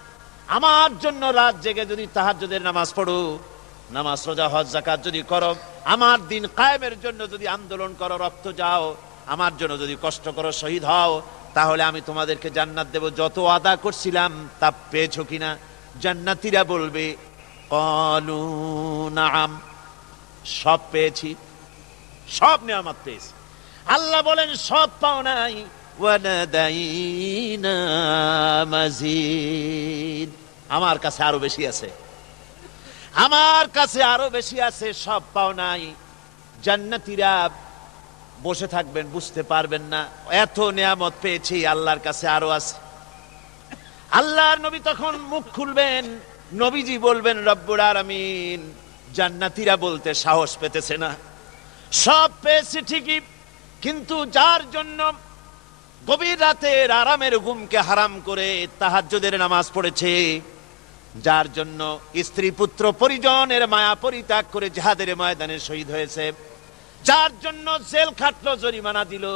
আমার জন্য রাত জেগে যদি তাহাজ্জুদের নামাজ পড়ো, নামাজ, রোজা, হজ, যাকাত যদি করো, আমার দিন কায়েমের জন্য যদি আন্দোলন করো, রক্ত যাও, আমার জন্য যদি কষ্ট করো, শহীদ হও, তাহলে আমি তোমাদেরকে জান্নাত দেব। যত ওয়াদা করছিলাম তা পেয়েছো কিনা? জান্নাতীরা বলবে, ক্বালু নাআম, সব পেয়েছি, সব নিয়ামত পেয়েছি। আল্লাহ বলেন, সব পাও নাই, ওয়ালাদাইনা মাজিদ, আমার কাছে আরো বেশি আছে, আমার কাছে আরো বেশি আছে, সব পাও নাই। জান্নাতীরা বসে থাকবেন, বুঝতে পারবেন না, এত নিয়ামত পেয়েছি, আল্লাহর কাছে আরো আছে। আল্লাহর নবী তখন মুখ খুলবেন, নবীজি বলবেন, রব্বুল আলামিন, জান্নাতীরা বলতে সাহস পেতেছে না, সব পেয়েছে ঠিকই, কিন্তু যার জন্য গভীর রাতের আরামের ঘুমকে হারাম করে তাহাজ্জুদের নামাজ পড়েছে, যার জন্য স্ত্রী পুত্র পরিজনের মায়া পরিত্যাগ করে জিহাদের ময়দানে শহীদ হয়েছে, যার জন্য জেল খাটলো, জরিমানা দিল,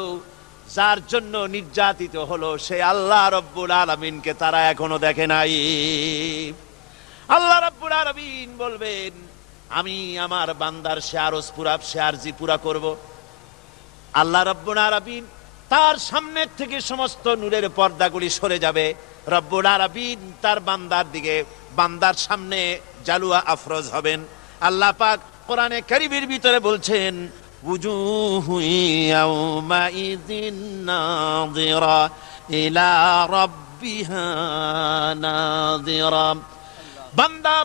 যার জন্য নির্যাতিত হলো, সে আল্লাহ রব্বুল আলামিনকে তারা এখনো দেখে নাই। আল্লাহ রব্বুল আলামিন বলবেন, আমি আমার বান্দার সে আরজ পুরা, সে আরজি পুরা করব। আল্লাহ রব্বুল আলামিন তার সামনের থেকে সমস্ত নূরের পর্দাগুলি সরে যাবে, রব্বুল আলামিন তার বান্দার দিকে, বান্দার সামনে জালুয়া আফরোজ হবেন। আল্লাহ পাক কোরআনে কারীমের ভিতরে বলছেন, উজুহু ইয়াউমাইযিন নাযিরা ইলা রাব্বিহা নাযিরা। বান্দা,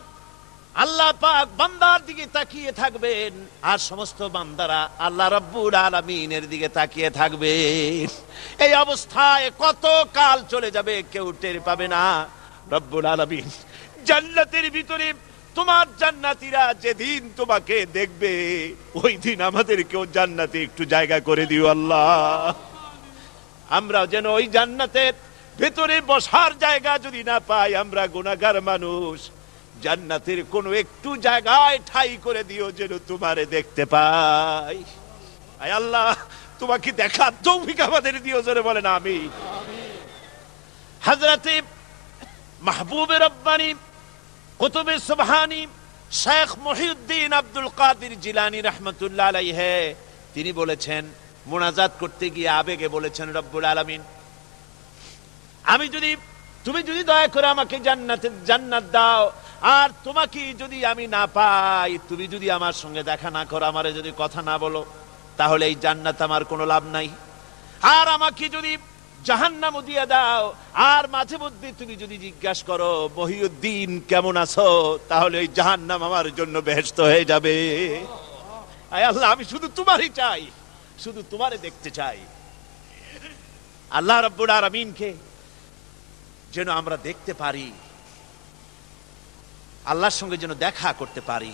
আল্লাহ পাক বান্দার দিকে তাকিয়ে থাকবেন, আর সমস্ত বান্দারা আল্লাহ রাব্বুল আলামিনের দিকে তাকিয়ে থাকবে। এই অবস্থায় কত কাল চলে যাবে কেউ টের পাবে না। রব্বুল আলামিন জান্নাতের ভিতরে তোমার জান্নাতীরা যেদিন তোমাকে দেখবে, ওই দিন আমাদেরকেও জান্নাতে একটু জায়গা করে দিও আল্লাহ। আমরা যেন ওই জান্নাতের ভেতরে বসার জায়গা যদি না পাই, আমরা গুনাহগার মানুষ, জান্নাতের কোনো একটু জায়গায় ঠাই করে দিও যেন তোমারে দেখতে পাই। আয় আল্লাহ, তোমাকে দেখার তৌফিক আমাদের দিও, জোরে বলেন আমিন। হযরতে মাহবুবে রব্বানী কুতুবে সুবহানী শেখ মুহিউদ্দিন আব্দুল কাদের জিলানী রাহমাতুল্লাহ আলাইহি তিনি বলেছেন, মুনাজাত করতে গিয়ে আবেগে বলেছেন, রব্বুল আলামিন, তুমি যদি দয়া করে আমাকে জান্নাত দাও, আর তোমাকে যদি আমি না পাই, তুমি যদি আমার সঙ্গে দেখা না করো, আমারে যদি কথা না বলো, তাহলে এই জান্নাত আমার কোনো লাভ নাই। আর আমাকে যদি জাহান্নামও দিয়ে দাও, আর মাঝে মধ্যে তুমি যদি জিজ্ঞাসা করো মহিউদ্দিন কেমন আছো, তাহলে এই জাহান্নাম আমার জন্য বেহেশত হয়ে যাবে। আয় আল্লাহ, আমি শুধু তোমারই চাই, শুধু তোমারে দেখতে চাই। আল্লাহ রাব্বুল আলামিনকে যেন আমরা দেখতে পারি, আল্লাহর সঙ্গে যেন দেখা করতে পারি।